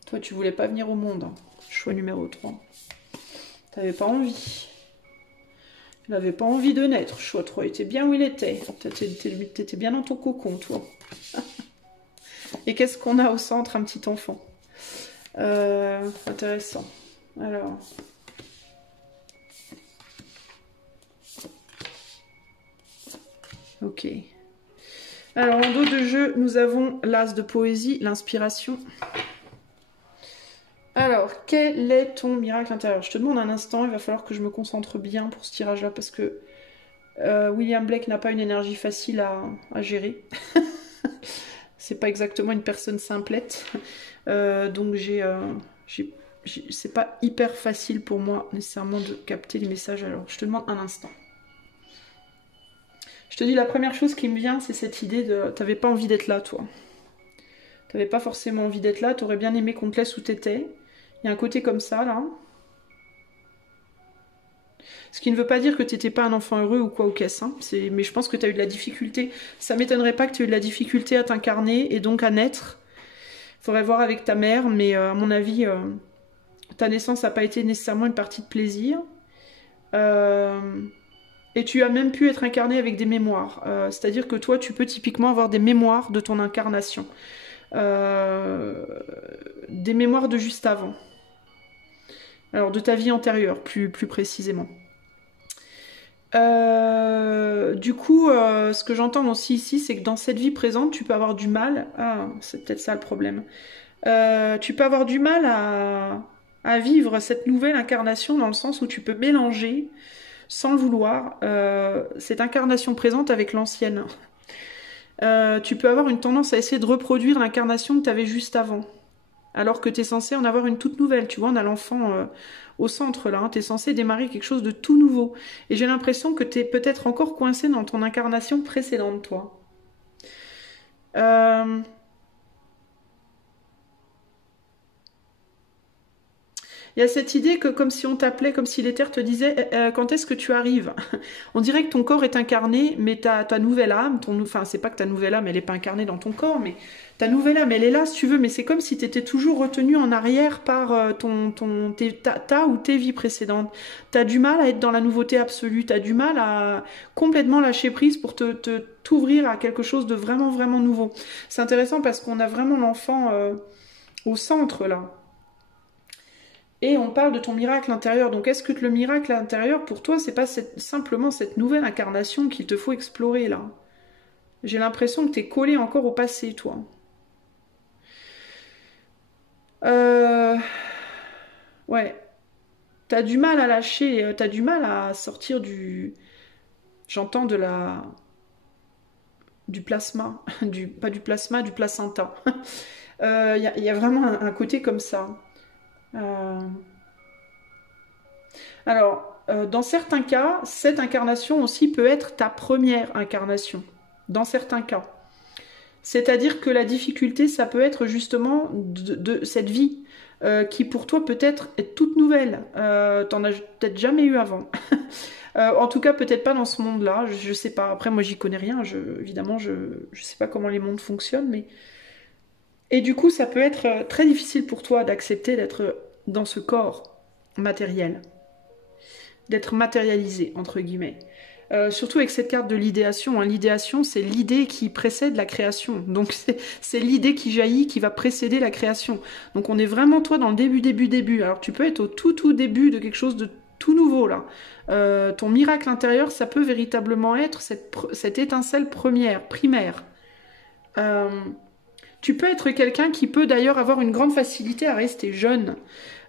Toi, tu voulais pas venir au monde. Hein. Choix numéro 3. T'avais pas envie. Il n'avait pas envie de naître. Choix 3 était bien où il était. T'étais bien dans ton cocon, toi. Et qu'est-ce qu'on a au centre? Un petit enfant. Intéressant. Alors... Ok. Alors, en dos de jeu, nous avons l'as de poésie, l'inspiration... Alors, quel est ton miracle intérieur? Je te demande un instant, il va falloir que je me concentre bien pour ce tirage-là parce que William Blake n'a pas une énergie facile à gérer. C'est pas exactement une personne simplette. Donc c'est pas hyper facile pour moi nécessairement de capter les messages. Alors, je te demande un instant. Je te dis, la première chose qui me vient, c'est cette idée de... T'avais pas envie d'être là, toi. T'avais pas forcément envie d'être là, t'aurais bien aimé qu'on te laisse où t'étais. Il y a un côté comme ça, là. Ce qui ne veut pas dire que tu n'étais pas un enfant heureux ou quoi ou qu'est-ce. Hein. Mais je pense que tu as eu de la difficulté. Ça m'étonnerait pas que tu aies eu de la difficulté à t'incarner et donc à naître. Il faudrait voir avec ta mère, mais à mon avis, ta naissance n'a pas été nécessairement une partie de plaisir. Et tu as même pu être incarné avec des mémoires. C'est-à-dire que toi, tu peux typiquement avoir des mémoires de ton incarnation. Des mémoires de juste avant. Alors, de ta vie antérieure, plus précisément. Du coup, ce que j'entends aussi ici, c'est que dans cette vie présente, tu peux avoir du mal... Ah, c'est peut-être ça le problème. Tu peux avoir du mal à vivre cette nouvelle incarnation dans le sens où tu peux mélanger, sans le vouloir, cette incarnation présente avec l'ancienne. Tu peux avoir une tendance à essayer de reproduire l'incarnation que tu avais juste avant. Alors que tu es censé en avoir une toute nouvelle. Tu vois, on a l'enfant au centre là. Hein, tu es censé démarrer quelque chose de tout nouveau. Et j'ai l'impression que tu es peut-être encore coincé dans ton incarnation précédente, toi. Il y a cette idée que comme si on t'appelait, comme si l'éther te disait quand est-ce que tu arrives? On dirait que ton corps est incarné, mais ta nouvelle âme, enfin c'est pas que ta nouvelle âme elle est pas incarnée dans ton corps, mais ta nouvelle âme elle est là si tu veux, mais c'est comme si tu étais toujours retenu en arrière par ta ou tes vies précédentes. T'as du mal à être dans la nouveauté absolue, t'as du mal à complètement lâcher prise pour t'ouvrir à quelque chose de vraiment vraiment nouveau. C'est intéressant parce qu'on a vraiment l'enfant au centre là. Et on parle de ton miracle intérieur. Donc est-ce que le miracle intérieur, pour toi, c'est pas simplement cette nouvelle incarnation qu'il te faut explorer là? J'ai l'impression que t'es collé encore au passé, toi. Ouais. T'as du mal à lâcher, t'as du mal à sortir du... J'entends du plasma. Pas du plasma, du placenta. Y a vraiment un côté comme ça. Alors, dans certains cas, cette incarnation aussi peut être ta première incarnation. Dans certains cas. C'est-à-dire que la difficulté, ça peut être justement de cette vie qui pour toi peut-être est toute nouvelle. T'en as peut-être jamais eu avant. En tout cas, peut-être pas dans ce monde-là. Je sais pas. Après, moi, j'y connais rien. Évidemment, je sais pas comment les mondes fonctionnent, mais et du coup, ça peut être très difficile pour toi d'accepter d'être dans ce corps matériel, d'être matérialisé entre guillemets. Surtout avec cette carte de l'idéation. Hein. L'idéation, c'est l'idée qui précède la création. Donc c'est l'idée qui jaillit, qui va précéder la création. Donc on est vraiment toi dans le début. Alors tu peux être au tout début de quelque chose de tout nouveau là. Ton miracle intérieur, ça peut véritablement être cette étincelle primaire. Tu peux être quelqu'un qui peut d'ailleurs avoir une grande facilité à rester jeune.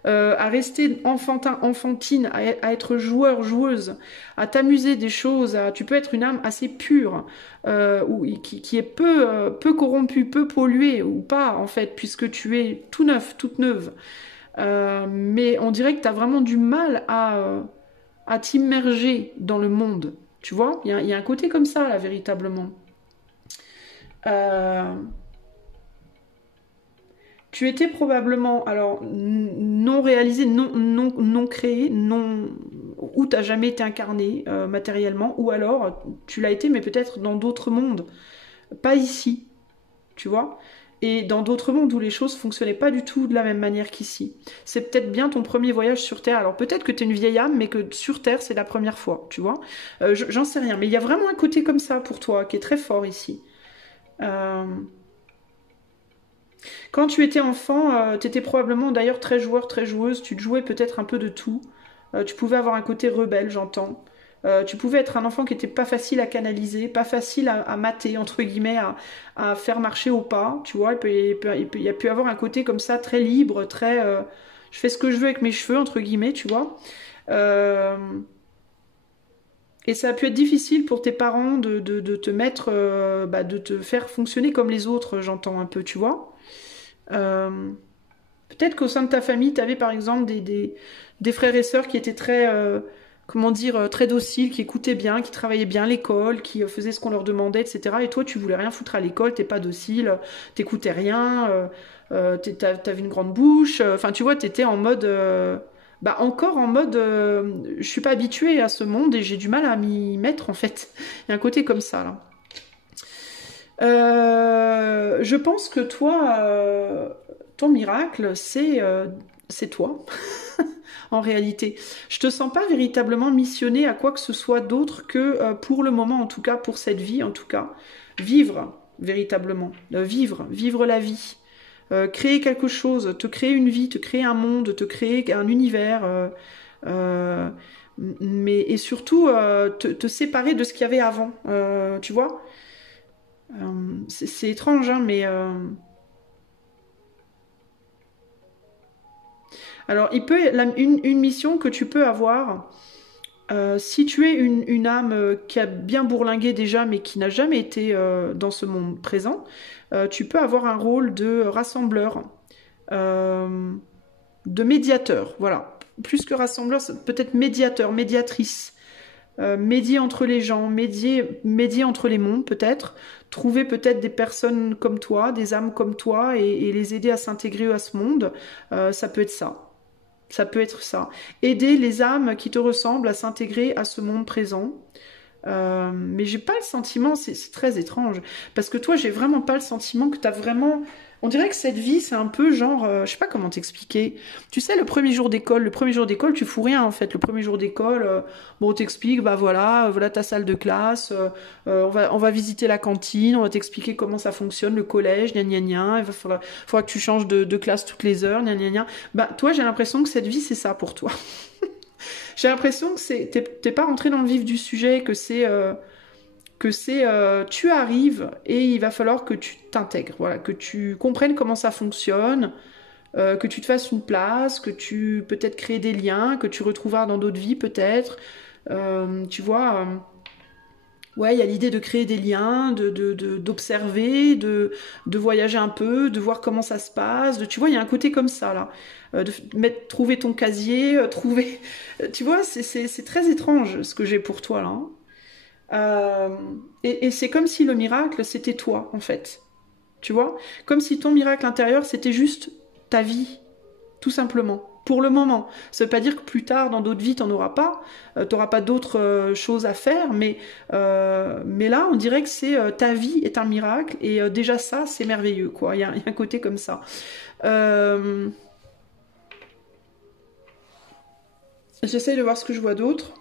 À rester enfantine, à être joueur, joueuse, à t'amuser des choses, tu peux être une âme assez pure, qui est peu corrompue, peu polluée, ou pas en fait, puisque tu es tout neuf, toute neuve. Mais on dirait que tu as vraiment du mal à t'immerger dans le monde, tu vois, il y a un côté comme ça, là, véritablement. Tu étais probablement, alors, non réalisé, non créé, ou t'as jamais été incarné matériellement, ou alors tu l'as été, mais peut-être dans d'autres mondes, pas ici, tu vois. Et dans d'autres mondes où les choses fonctionnaient pas du tout de la même manière qu'ici. C'est peut-être bien ton premier voyage sur Terre. Alors peut-être que t'es une vieille âme, mais que sur Terre c'est la première fois, tu vois. J'en sais rien, mais il y a vraiment un côté comme ça pour toi qui est très fort ici. Quand tu étais enfant, tu étais probablement d'ailleurs très joueur, très joueuse, tu te jouais peut-être un peu de tout. Tu pouvais avoir un côté rebelle, j'entends. Tu pouvais être un enfant qui était pas facile à canaliser, pas facile à mater, entre guillemets, à faire marcher au pas, tu vois. Il y a pu avoir un côté comme ça, très libre, très... je fais ce que je veux avec mes cheveux, entre guillemets, tu vois. Et ça a pu être difficile pour tes parents de te mettre, de te faire fonctionner comme les autres, j'entends un peu, tu vois. Euh, Peut-être qu'au sein de ta famille, tu avais par exemple des frères et sœurs qui étaient très, comment dire, très dociles, qui écoutaient bien, qui travaillaient bien à l'école, qui faisaient ce qu'on leur demandait, etc. Et toi, tu voulais rien foutre à l'école, t'es pas docile, t'écoutais rien, t'avais une grande bouche. Enfin, tu vois, t'étais en mode... encore en mode, je suis pas habituée à ce monde et j'ai du mal à m'y mettre en fait. Il y a un côté comme ça là. Je pense que toi, ton miracle, c'est toi, en réalité. Je te sens pas véritablement missionné à quoi que ce soit d'autre que, pour le moment, en tout cas, pour cette vie, en tout cas, vivre véritablement, vivre la vie. Créer quelque chose, te créer une vie, te créer un monde, te créer un univers, et surtout te séparer de ce qu'il y avait avant, tu vois. C'est étrange, hein, mais alors il peut une mission que tu peux avoir. Si tu es une âme qui a bien bourlingué déjà, mais qui n'a jamais été dans ce monde présent, tu peux avoir un rôle de rassembleur, de médiateur, voilà. Plus que rassembleur, peut-être médiateur, médiatrice. Médier entre les gens, médier entre les mondes peut-être, trouver peut-être des personnes comme toi, des âmes comme toi, et les aider à s'intégrer à ce monde, ça peut être ça. Ça peut être ça. Aider les âmes qui te ressemblent à s'intégrer à ce monde présent. Mais j'ai pas le sentiment, c'est très étrange, parce que toi, j'ai vraiment pas le sentiment que t'as vraiment... On dirait que cette vie, c'est un peu genre, je sais pas comment t'expliquer. Tu sais, le premier jour d'école, tu fous rien en fait. Le premier jour d'école, bon, on t'explique, bah voilà, voilà ta salle de classe, on va visiter la cantine, on va t'expliquer comment ça fonctionne, le collège, gna gna gna, faudra que tu changes de classe toutes les heures, gna gna gna. Bah, toi, j'ai l'impression que cette vie, c'est ça pour toi. J'ai l'impression que t'es pas rentré dans le vif du sujet, tu arrives et il va falloir que tu t'intègres, voilà, que tu comprennes comment ça fonctionne, que tu te fasses une place, que tu peut-être créer des liens, que tu retrouveras dans d'autres vies peut-être. Tu vois, ouais, il y a l'idée de créer des liens, d'observer, de voyager un peu, de voir comment ça se passe. Tu vois, il y a un côté comme ça là. Trouver ton casier, trouver. Tu vois, c'est très étrange ce que j'ai pour toi là, hein. Et c'est comme si le miracle, c'était toi, en fait. Tu vois? Comme si ton miracle intérieur, c'était juste ta vie, tout simplement. Pour le moment. Ça veut pas dire que plus tard, dans d'autres vies, t'auras pas d'autres choses à faire, mais là, on dirait que ta vie est un miracle, et déjà ça, c'est merveilleux, quoi. Il y a un côté comme ça. J'essaye de voir ce que je vois d'autre.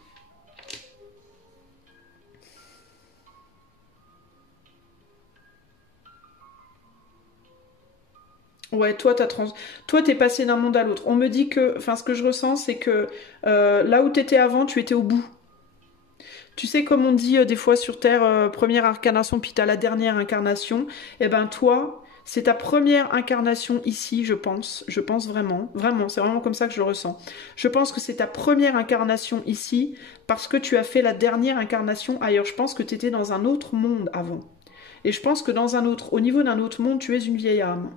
Ouais, toi, t'es passé d'un monde à l'autre. On me dit que, enfin, ce que je ressens, c'est que là où t'étais avant, tu étais au bout. Tu sais, comme on dit des fois sur Terre, première incarnation, puis t'as la dernière incarnation. Eh ben, toi, c'est ta première incarnation ici, je pense. Je pense vraiment. Vraiment, c'est vraiment comme ça que je le ressens. Je pense que c'est ta première incarnation ici, parce que tu as fait la dernière incarnation ailleurs. Je pense que t'étais dans un autre monde avant. Et je pense que au niveau d'un autre monde, tu es une vieille âme.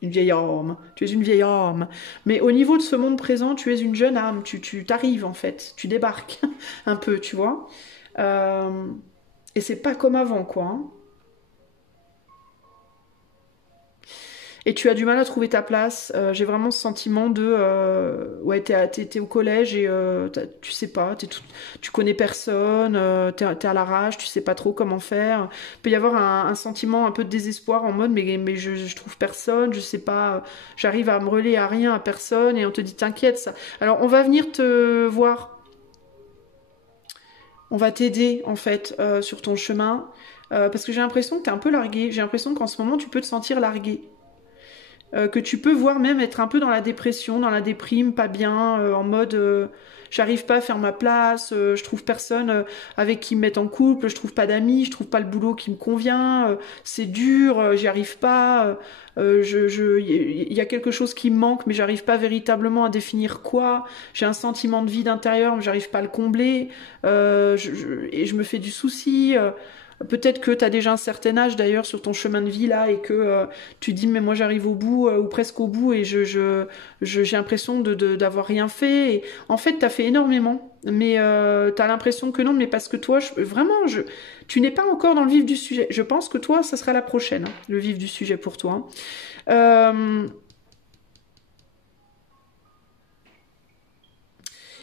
Une vieille âme, tu es une vieille âme. Mais au niveau de ce monde présent, tu es une jeune âme, tu t'arrives en fait, tu débarques un peu, tu vois. Euh, et c'est pas comme avant, quoi, hein. Et tu as du mal à trouver ta place. J'ai vraiment ce sentiment de... ouais, t'es au collège et tu sais pas, tu connais personne, t'es à l'arrache, tu sais pas trop comment faire. Il peut y avoir un sentiment un peu de désespoir en mode mais je trouve personne, je sais pas, j'arrive à me relayer à rien, à personne, et on te dit t'inquiète ça. Alors on va venir te voir, on va t'aider en fait sur ton chemin, parce que j'ai l'impression que t'es un peu largué, j'ai l'impression qu'en ce moment tu peux te sentir largué. Que tu peux voir même être un peu dans la dépression, dans la déprime, pas bien, en mode j'arrive pas à faire ma place, je trouve personne avec qui me mettre en couple, je trouve pas d'amis, je trouve pas le boulot qui me convient, c'est dur, j'y arrive pas, il y a quelque chose qui me manque, mais j'arrive pas véritablement à définir quoi, j'ai un sentiment de vide intérieur, mais j'arrive pas à le combler, et je me fais du souci. Peut-être que tu as déjà un certain âge d'ailleurs sur ton chemin de vie là et que tu dis mais moi j'arrive au bout ou presque au bout et j'ai l'impression d'avoir rien fait. Et en fait tu as fait énormément mais tu as l'impression que non, mais parce que toi tu n'es pas encore dans le vif du sujet. Je pense que toi ça sera la prochaine, hein, le vif du sujet pour toi. Il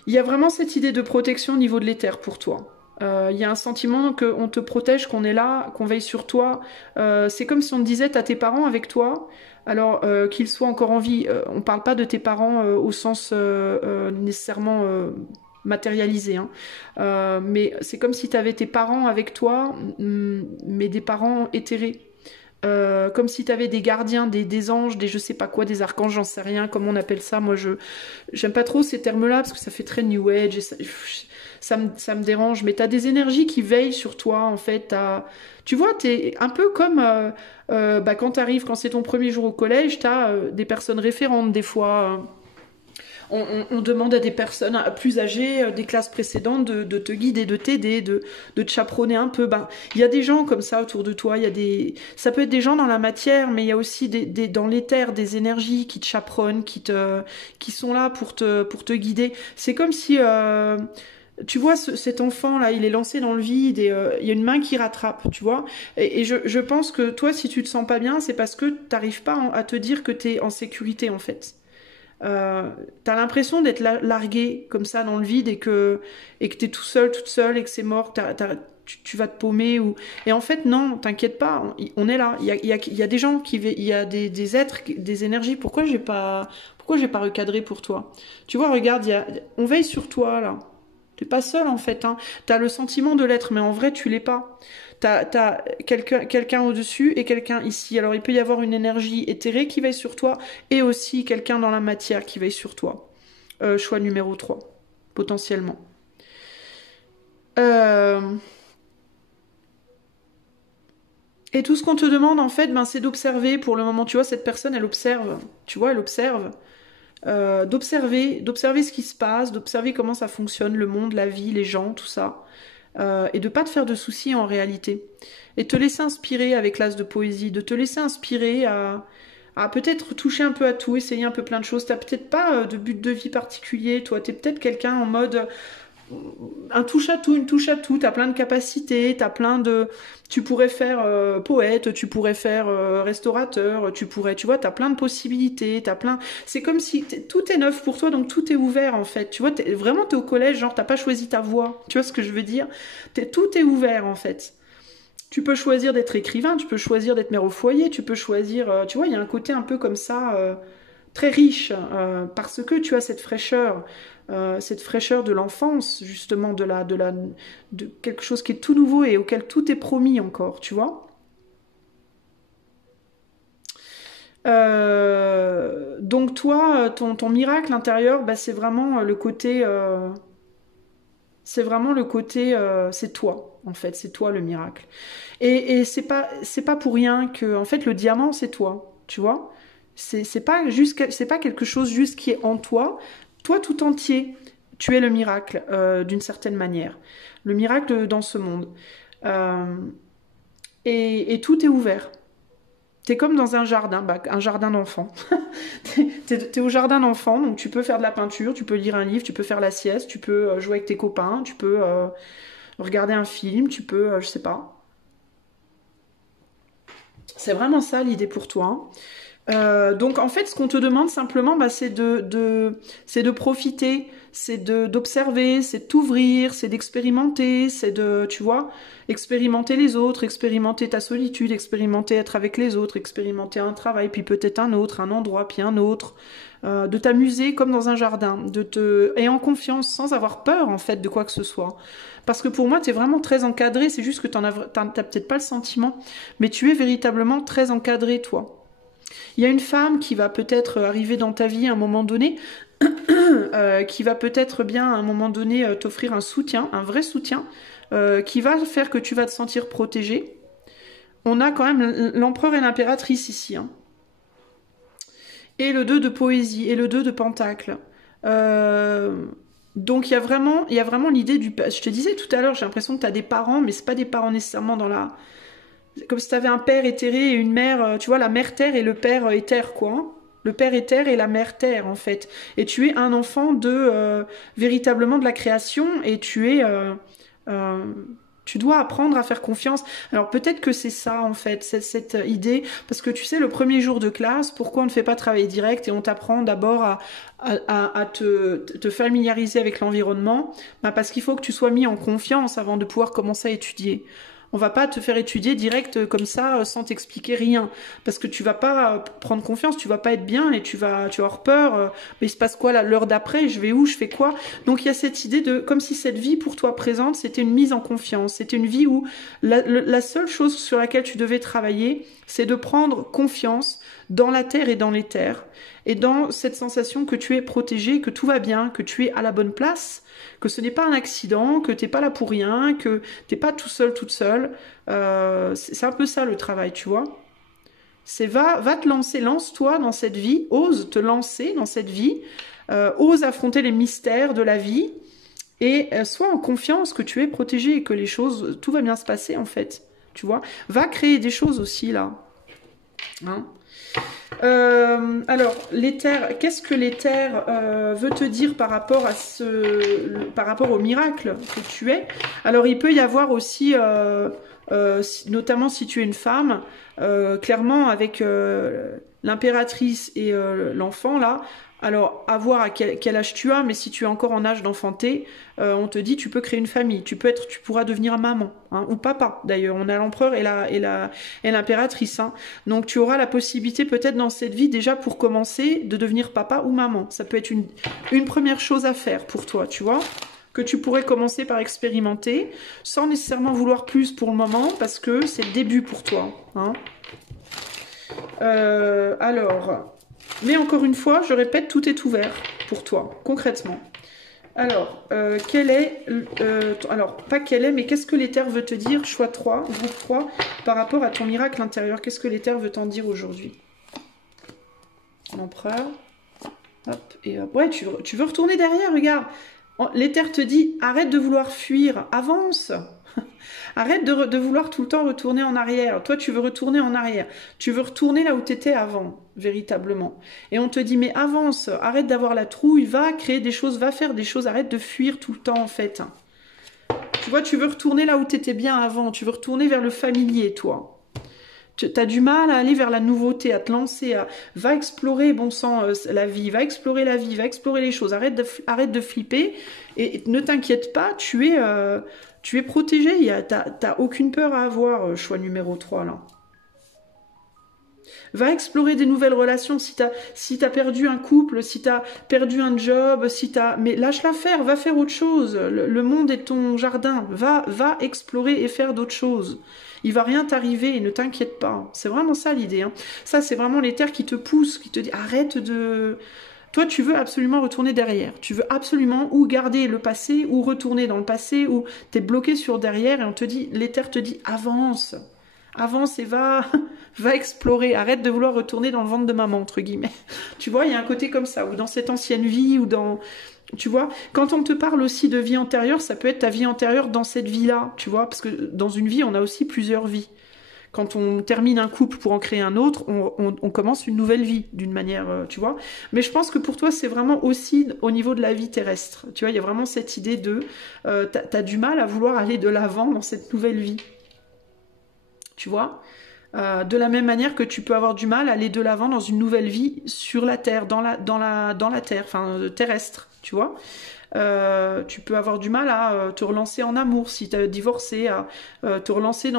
y a vraiment cette idée de protection au niveau de l'éther pour toi. Il y a un sentiment qu'on te protège, qu'on est là, qu'on veille sur toi. C'est comme si on te disait, t'as tes parents avec toi, alors qu'ils soient encore en vie. On parle pas de tes parents au sens nécessairement matérialisé, hein. Mais c'est comme si t'avais tes parents avec toi, mais des parents éthérés. Comme si tu avais des gardiens, des anges, des je sais pas quoi, des archanges, j'en sais rien, comment on appelle ça. Moi, j'aime pas trop ces termes-là parce que ça fait très New Age et ça me dérange. Mais tu as des énergies qui veillent sur toi, en fait. Tu vois, tu es un peu comme quand tu arrives, quand c'est ton premier jour au collège, tu as des personnes référentes des fois. On demande à des personnes plus âgées des classes précédentes de te guider, de t'aider, de te chaperonner un peu. Ben, il y a des gens comme ça autour de toi. Ça peut être des gens dans la matière, mais il y a aussi dans l'éther des énergies qui te chaperonnent, qui sont là pour te guider. C'est comme si tu vois, cet enfant-là, il est lancé dans le vide et il y a une main qui rattrape, tu vois. Et je pense que toi, si tu te sens pas bien, c'est parce que t'arrives pas à te dire que t'es en sécurité, en fait. T'as l'impression d'être largué comme ça dans le vide et que t'es tout seul, toute seule et que c'est mort, tu vas te paumer ou et en fait non, t'inquiète pas, on est là. Il y a des gens il y a des êtres, des énergies. Pourquoi j'ai pas recadré pour toi? Tu vois, regarde, on veille sur toi là. T'es pas seul en fait, hein. T'as le sentiment de l'être, mais en vrai tu l'es pas. T'as quelqu'un au-dessus et quelqu'un ici. Alors il peut y avoir une énergie éthérée qui veille sur toi et aussi quelqu'un dans la matière qui veille sur toi. Choix numéro 3, potentiellement. Euh, Et tout ce qu'on te demande en fait, ben, c'est d'observer pour le moment. Tu vois, cette personne, elle observe. Tu vois, elle observe. D'observer ce qui se passe, d'observer comment ça fonctionne, le monde, la vie, les gens, tout ça. Et de pas te faire de soucis en réalité. Et te laisser inspirer avec l'as de poésie, de te laisser inspirer à peut-être toucher un peu à tout, essayer un peu plein de choses. T'as peut-être pas de but de vie particulier, toi. T'es peut-être quelqu'un en mode un touche à tout, une touche à tout. T'as plein de capacités, t'as plein de. Tu pourrais faire poète, tu pourrais faire restaurateur, tu pourrais, tu vois, t'as plein de possibilités, t'as plein. C'est comme si tout est neuf pour toi, donc tout est ouvert en fait. Tu vois, vraiment t'es au collège, genre t'as pas choisi ta voie. Tu vois ce que je veux dire? Tout est ouvert en fait. Tu peux choisir d'être écrivain, tu peux choisir d'être mère au foyer, tu peux choisir. Tu vois, il y a un côté un peu comme ça. Très riche parce que tu as cette fraîcheur de l'enfance, justement de quelque chose qui est tout nouveau et auquel tout est promis encore, tu vois. Donc toi, ton miracle intérieur, bah, c'est vraiment le côté, c'est toi en fait, c'est toi le miracle. Et c'est pas pour rien que, en fait, le diamant c'est toi, tu vois. C'est pas quelque chose juste qui est en toi. Toi tout entier, tu es le miracle d'une certaine manière, le miracle dans ce monde. Euh, et tout est ouvert. T'es comme dans un jardin, bah, un jardin d'enfant. T'es au jardin d'enfant, donc tu peux faire de la peinture, tu peux lire un livre, tu peux faire la sieste, tu peux jouer avec tes copains, tu peux regarder un film, tu peux, je sais pas. C'est vraiment ça l'idée pour toi. Donc en fait, ce qu'on te demande simplement, bah, c'est de profiter, d'observer, c'est de t'ouvrir, c'est d'expérimenter, c'est de, tu vois, expérimenter les autres, expérimenter ta solitude, expérimenter être avec les autres, expérimenter un travail, puis peut-être un autre, un endroit, puis un autre, de t'amuser comme dans un jardin, et en confiance, sans avoir peur en fait de quoi que ce soit. Parce que pour moi, tu es vraiment très encadré, c'est juste que t'as peut-être pas le sentiment, mais tu es véritablement très encadré, toi. Il y a une femme qui va peut-être arriver dans ta vie à un moment donné, qui va peut-être bien à un moment donné t'offrir un soutien, un vrai soutien, qui va faire que tu vas te sentir protégé. On a quand même l'empereur et l'impératrice ici, hein. Et le 2 de poésie, et le 2 de pentacle. Donc il y a vraiment l'idée du... Je te disais tout à l'heure, j'ai l'impression que tu as des parents, mais c'est pas des parents nécessairement dans la... Comme si tu avais un père éthéré et une mère, tu vois, la mère terre et le père éther, quoi, hein. Le père éther et la mère terre, en fait. Et tu es un enfant véritablement de la création et euh, tu dois apprendre à faire confiance. Alors peut-être que c'est ça, en fait, cette idée. Parce que tu sais, le premier jour de classe, pourquoi on ne fait pas travailler direct et on t'apprend d'abord à te familiariser avec l'environnement? Bah parce qu'il faut que tu sois mis en confiance avant de pouvoir commencer à étudier. On va pas te faire étudier direct comme ça sans t'expliquer rien parce que tu vas pas prendre confiance, tu vas pas être bien et tu vas avoir peur. Mais il se passe quoi là, l'heure d'après? Je vais où? Je fais quoi? Donc il y a cette idée de comme si cette vie pour toi présente c'était une mise en confiance, c'était une vie où la seule chose sur laquelle tu devais travailler, c'est de prendre confiance dans la terre et dans l'éther et dans cette sensation que tu es protégé, que tout va bien, que tu es à la bonne place, que ce n'est pas un accident, que t'es pas là pour rien, que t'es pas tout seul, toute seule. C'est un peu ça le travail, tu vois. C'est va te lancer, lance-toi dans cette vie, ose te lancer dans cette vie, ose affronter les mystères de la vie et sois en confiance que tu es protégé et que les choses, tout va bien se passer en fait, tu vois. Va créer des choses aussi là. Hein. Alors, l'éther, qu'est-ce que l'éther veut te dire par rapport par rapport au miracle que tu es? Alors, il peut y avoir aussi, notamment si tu es une femme, clairement avec l'impératrice et l'enfant là, Alors, à voir à quel âge tu as, mais si tu es encore en âge d'enfanter, on te dit tu peux créer une famille, tu pourras devenir maman, hein, ou papa d'ailleurs. On a l'empereur et l'impératrice, hein. Donc tu auras la possibilité peut-être dans cette vie déjà pour commencer de devenir papa ou maman. Ça peut être une première chose à faire pour toi, tu vois, que tu pourrais commencer par expérimenter, sans nécessairement vouloir plus pour le moment, parce que c'est le début pour toi, hein. Alors... Mais encore une fois, je répète, tout est ouvert pour toi, concrètement. Alors, alors, pas quel est, mais qu'est-ce que l'éther veut te dire, choix 3, groupe 3, par rapport à ton miracle intérieur? Qu'est-ce que l'éther veut t'en dire aujourd'hui? L'empereur. Hop, et hop. Ouais, tu veux retourner derrière, regarde. L'éther te dit, arrête de vouloir fuir, avance. Arrête de vouloir tout le temps retourner en arrière. Toi, tu veux retourner en arrière. Tu veux retourner là où tu étais avant, véritablement. Et on te dit, mais avance, arrête d'avoir la trouille, va créer des choses, va faire des choses, arrête de fuir tout le temps, en fait. Tu vois, tu veux retourner là où tu étais bien avant. Tu veux retourner vers le familier, toi. Tu as du mal à aller vers la nouveauté, à te lancer, va explorer, bon sang, la vie, va explorer les choses. Arrête de flipper et ne t'inquiète pas, tu es protégé, t'as aucune peur à avoir, choix numéro 3, là. Va explorer des nouvelles relations, si t'as perdu un couple, si t'as perdu un job, mais lâche-la faire, va faire autre chose. Le monde est ton jardin, va explorer et faire d'autres choses. Il va rien t'arriver et ne t'inquiète pas. C'est vraiment ça l'idée, hein. Ça, c'est vraiment l'éther qui te pousse, qui te dit arrête de... Toi, tu veux absolument retourner derrière. Tu veux absolument ou garder le passé, ou retourner dans le passé, ou t'es bloqué sur derrière, et on te dit, l'éther te dit, avance. Avance et va explorer. Arrête de vouloir retourner dans le ventre de maman, entre guillemets. Tu vois, il y a un côté comme ça, ou dans cette ancienne vie, ou dans... Tu vois, quand on te parle aussi de vie antérieure, ça peut être ta vie antérieure dans cette vie-là, tu vois, parce que dans une vie, on a aussi plusieurs vies. Quand on termine un couple pour en créer un autre, on commence une nouvelle vie, d'une manière, tu vois. Mais je pense que pour toi, c'est vraiment aussi au niveau de la vie terrestre. Tu vois, il y a vraiment cette idée de... t'as du mal à vouloir aller de l'avant dans cette nouvelle vie. Tu vois, de la même manière que tu peux avoir du mal à aller de l'avant dans une nouvelle vie sur la Terre, dans la Terre, enfin terrestre, tu vois. Tu peux avoir du mal à te relancer en amour si tu as divorcé, à te relancer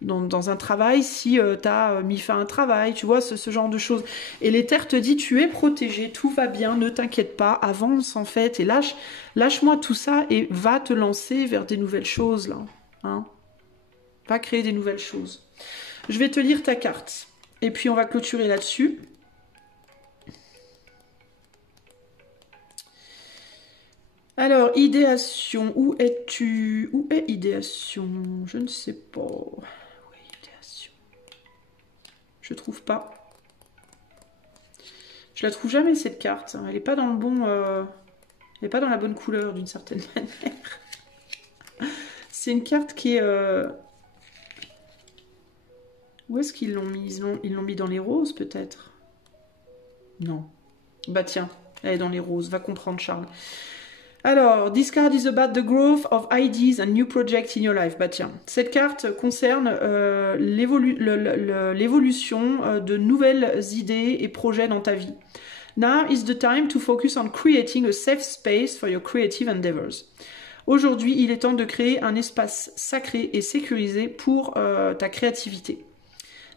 dans un travail si tu as mis fin à un travail, tu vois, ce genre de choses. Et l'éther te dit, tu es protégé, tout va bien, ne t'inquiète pas, avance en fait, et lâche-moi tout ça et va te lancer vers des nouvelles choses, là. Hein, va créer des nouvelles choses. Je vais te lire ta carte, et puis on va clôturer là-dessus. Alors, idéation, où es-tu? Où est idéation? Je ne sais pas. Où est idéation? Je trouve pas. Je la trouve jamais, cette carte. Elle n'est pas dans le bon... elle n'est pas dans la bonne couleur, d'une certaine manière. C'est une carte qui est... Où est-ce qu'ils l'ont mis? Ils l'ont mis dans les roses, peut-être? Non. Bah tiens, elle est dans les roses. Va comprendre, Charles. Alors, this card is about the growth of ideas and new projects in your life. Bah tiens, cette carte concerne l'évolution de nouvelles idées et projets dans ta vie. Now is the time to focus on creating a safe space for your creative endeavors. Aujourd'hui, il est temps de créer un espace sacré et sécurisé pour ta créativité.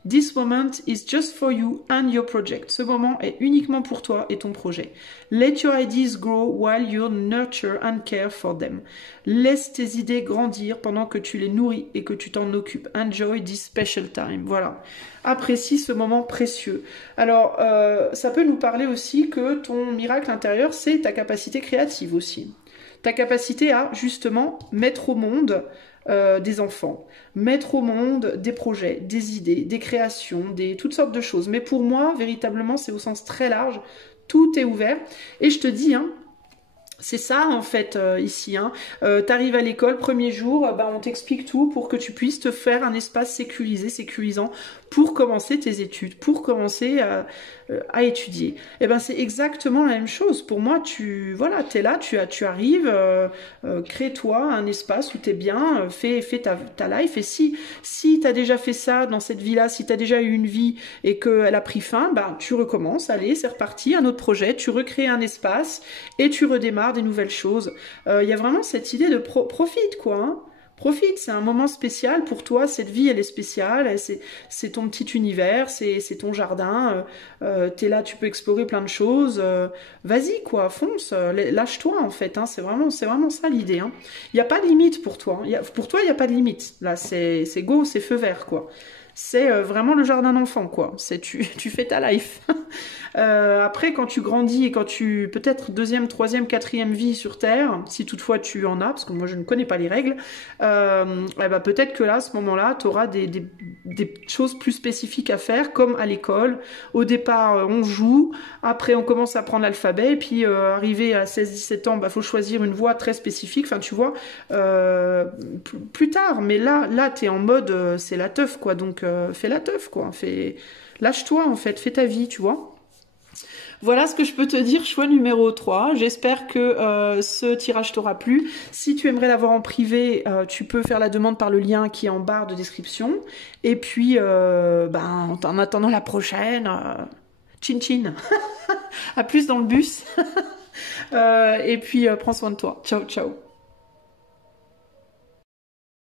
This moment is just for you and your project. Ce moment est uniquement pour toi et ton projet. Let your ideas grow while you nurture and care for them. Laisse tes idées grandir pendant que tu les nourris et que tu t'en occupes. Enjoy this special time. Voilà. Apprécie ce moment précieux. Alors, ça peut nous parler aussi que ton miracle intérieur, c'est ta capacité créative aussi. Ta capacité à, justement, mettre au monde... des enfants, mettre au monde des projets, des idées, des créations, toutes sortes de choses. Mais pour moi, véritablement, c'est au sens très large, tout est ouvert. Et je te dis, hein, C'est ça en fait ici. Hein. T'arrives à l'école, premier jour, on t'explique tout pour que tu puisses te faire un espace sécurisé, sécurisant pour commencer tes études, pour commencer à étudier. Et ben c'est exactement la même chose. Pour moi, voilà, t'es là, tu arrives, crée-toi un espace où t'es bien, fais ta life. Et si t'as déjà fait ça dans cette vie-là, si t'as déjà eu une vie et qu'elle a pris fin, tu recommences. Allez, c'est reparti, un autre projet. Tu recrées un espace et tu redémarres des nouvelles choses. Il y a vraiment cette idée de profite, quoi. Hein. Profite, c'est un moment spécial pour toi, cette vie elle est spéciale, c'est ton petit univers, c'est ton jardin, t'es là, tu peux explorer plein de choses, vas-y quoi, fonce, lâche-toi en fait, hein, c'est vraiment ça l'idée. Hein. Il n'y a pas de limite pour toi, pour toi il n'y a pas de limite, là c'est go, c'est feu vert quoi. C'est vraiment le jardin d'enfant quoi, tu fais ta life. Après, quand tu grandis et quand tu, peut-être deuxième, troisième, quatrième vie sur Terre, si toutefois tu en as, parce que moi je ne connais pas les règles, peut-être que là, à ce moment-là, tu auras des choses plus spécifiques à faire, comme à l'école. Au départ, on joue, après on commence à apprendre l'alphabet, et puis arrivé à 16-17 ans, faut choisir une voie très spécifique, enfin tu vois, plus tard, mais là tu es en mode, c'est la teuf, quoi, donc fais la teuf, quoi, lâche-toi en fait, fais ta vie, tu vois. Voilà ce que je peux te dire, choix numéro 3. J'espère que ce tirage t'aura plu. Si tu aimerais l'avoir en privé, tu peux faire la demande par le lien qui est en barre de description. Et puis, en attendant la prochaine, chin chin. À plus dans le bus. Et puis, prends soin de toi. Ciao, ciao.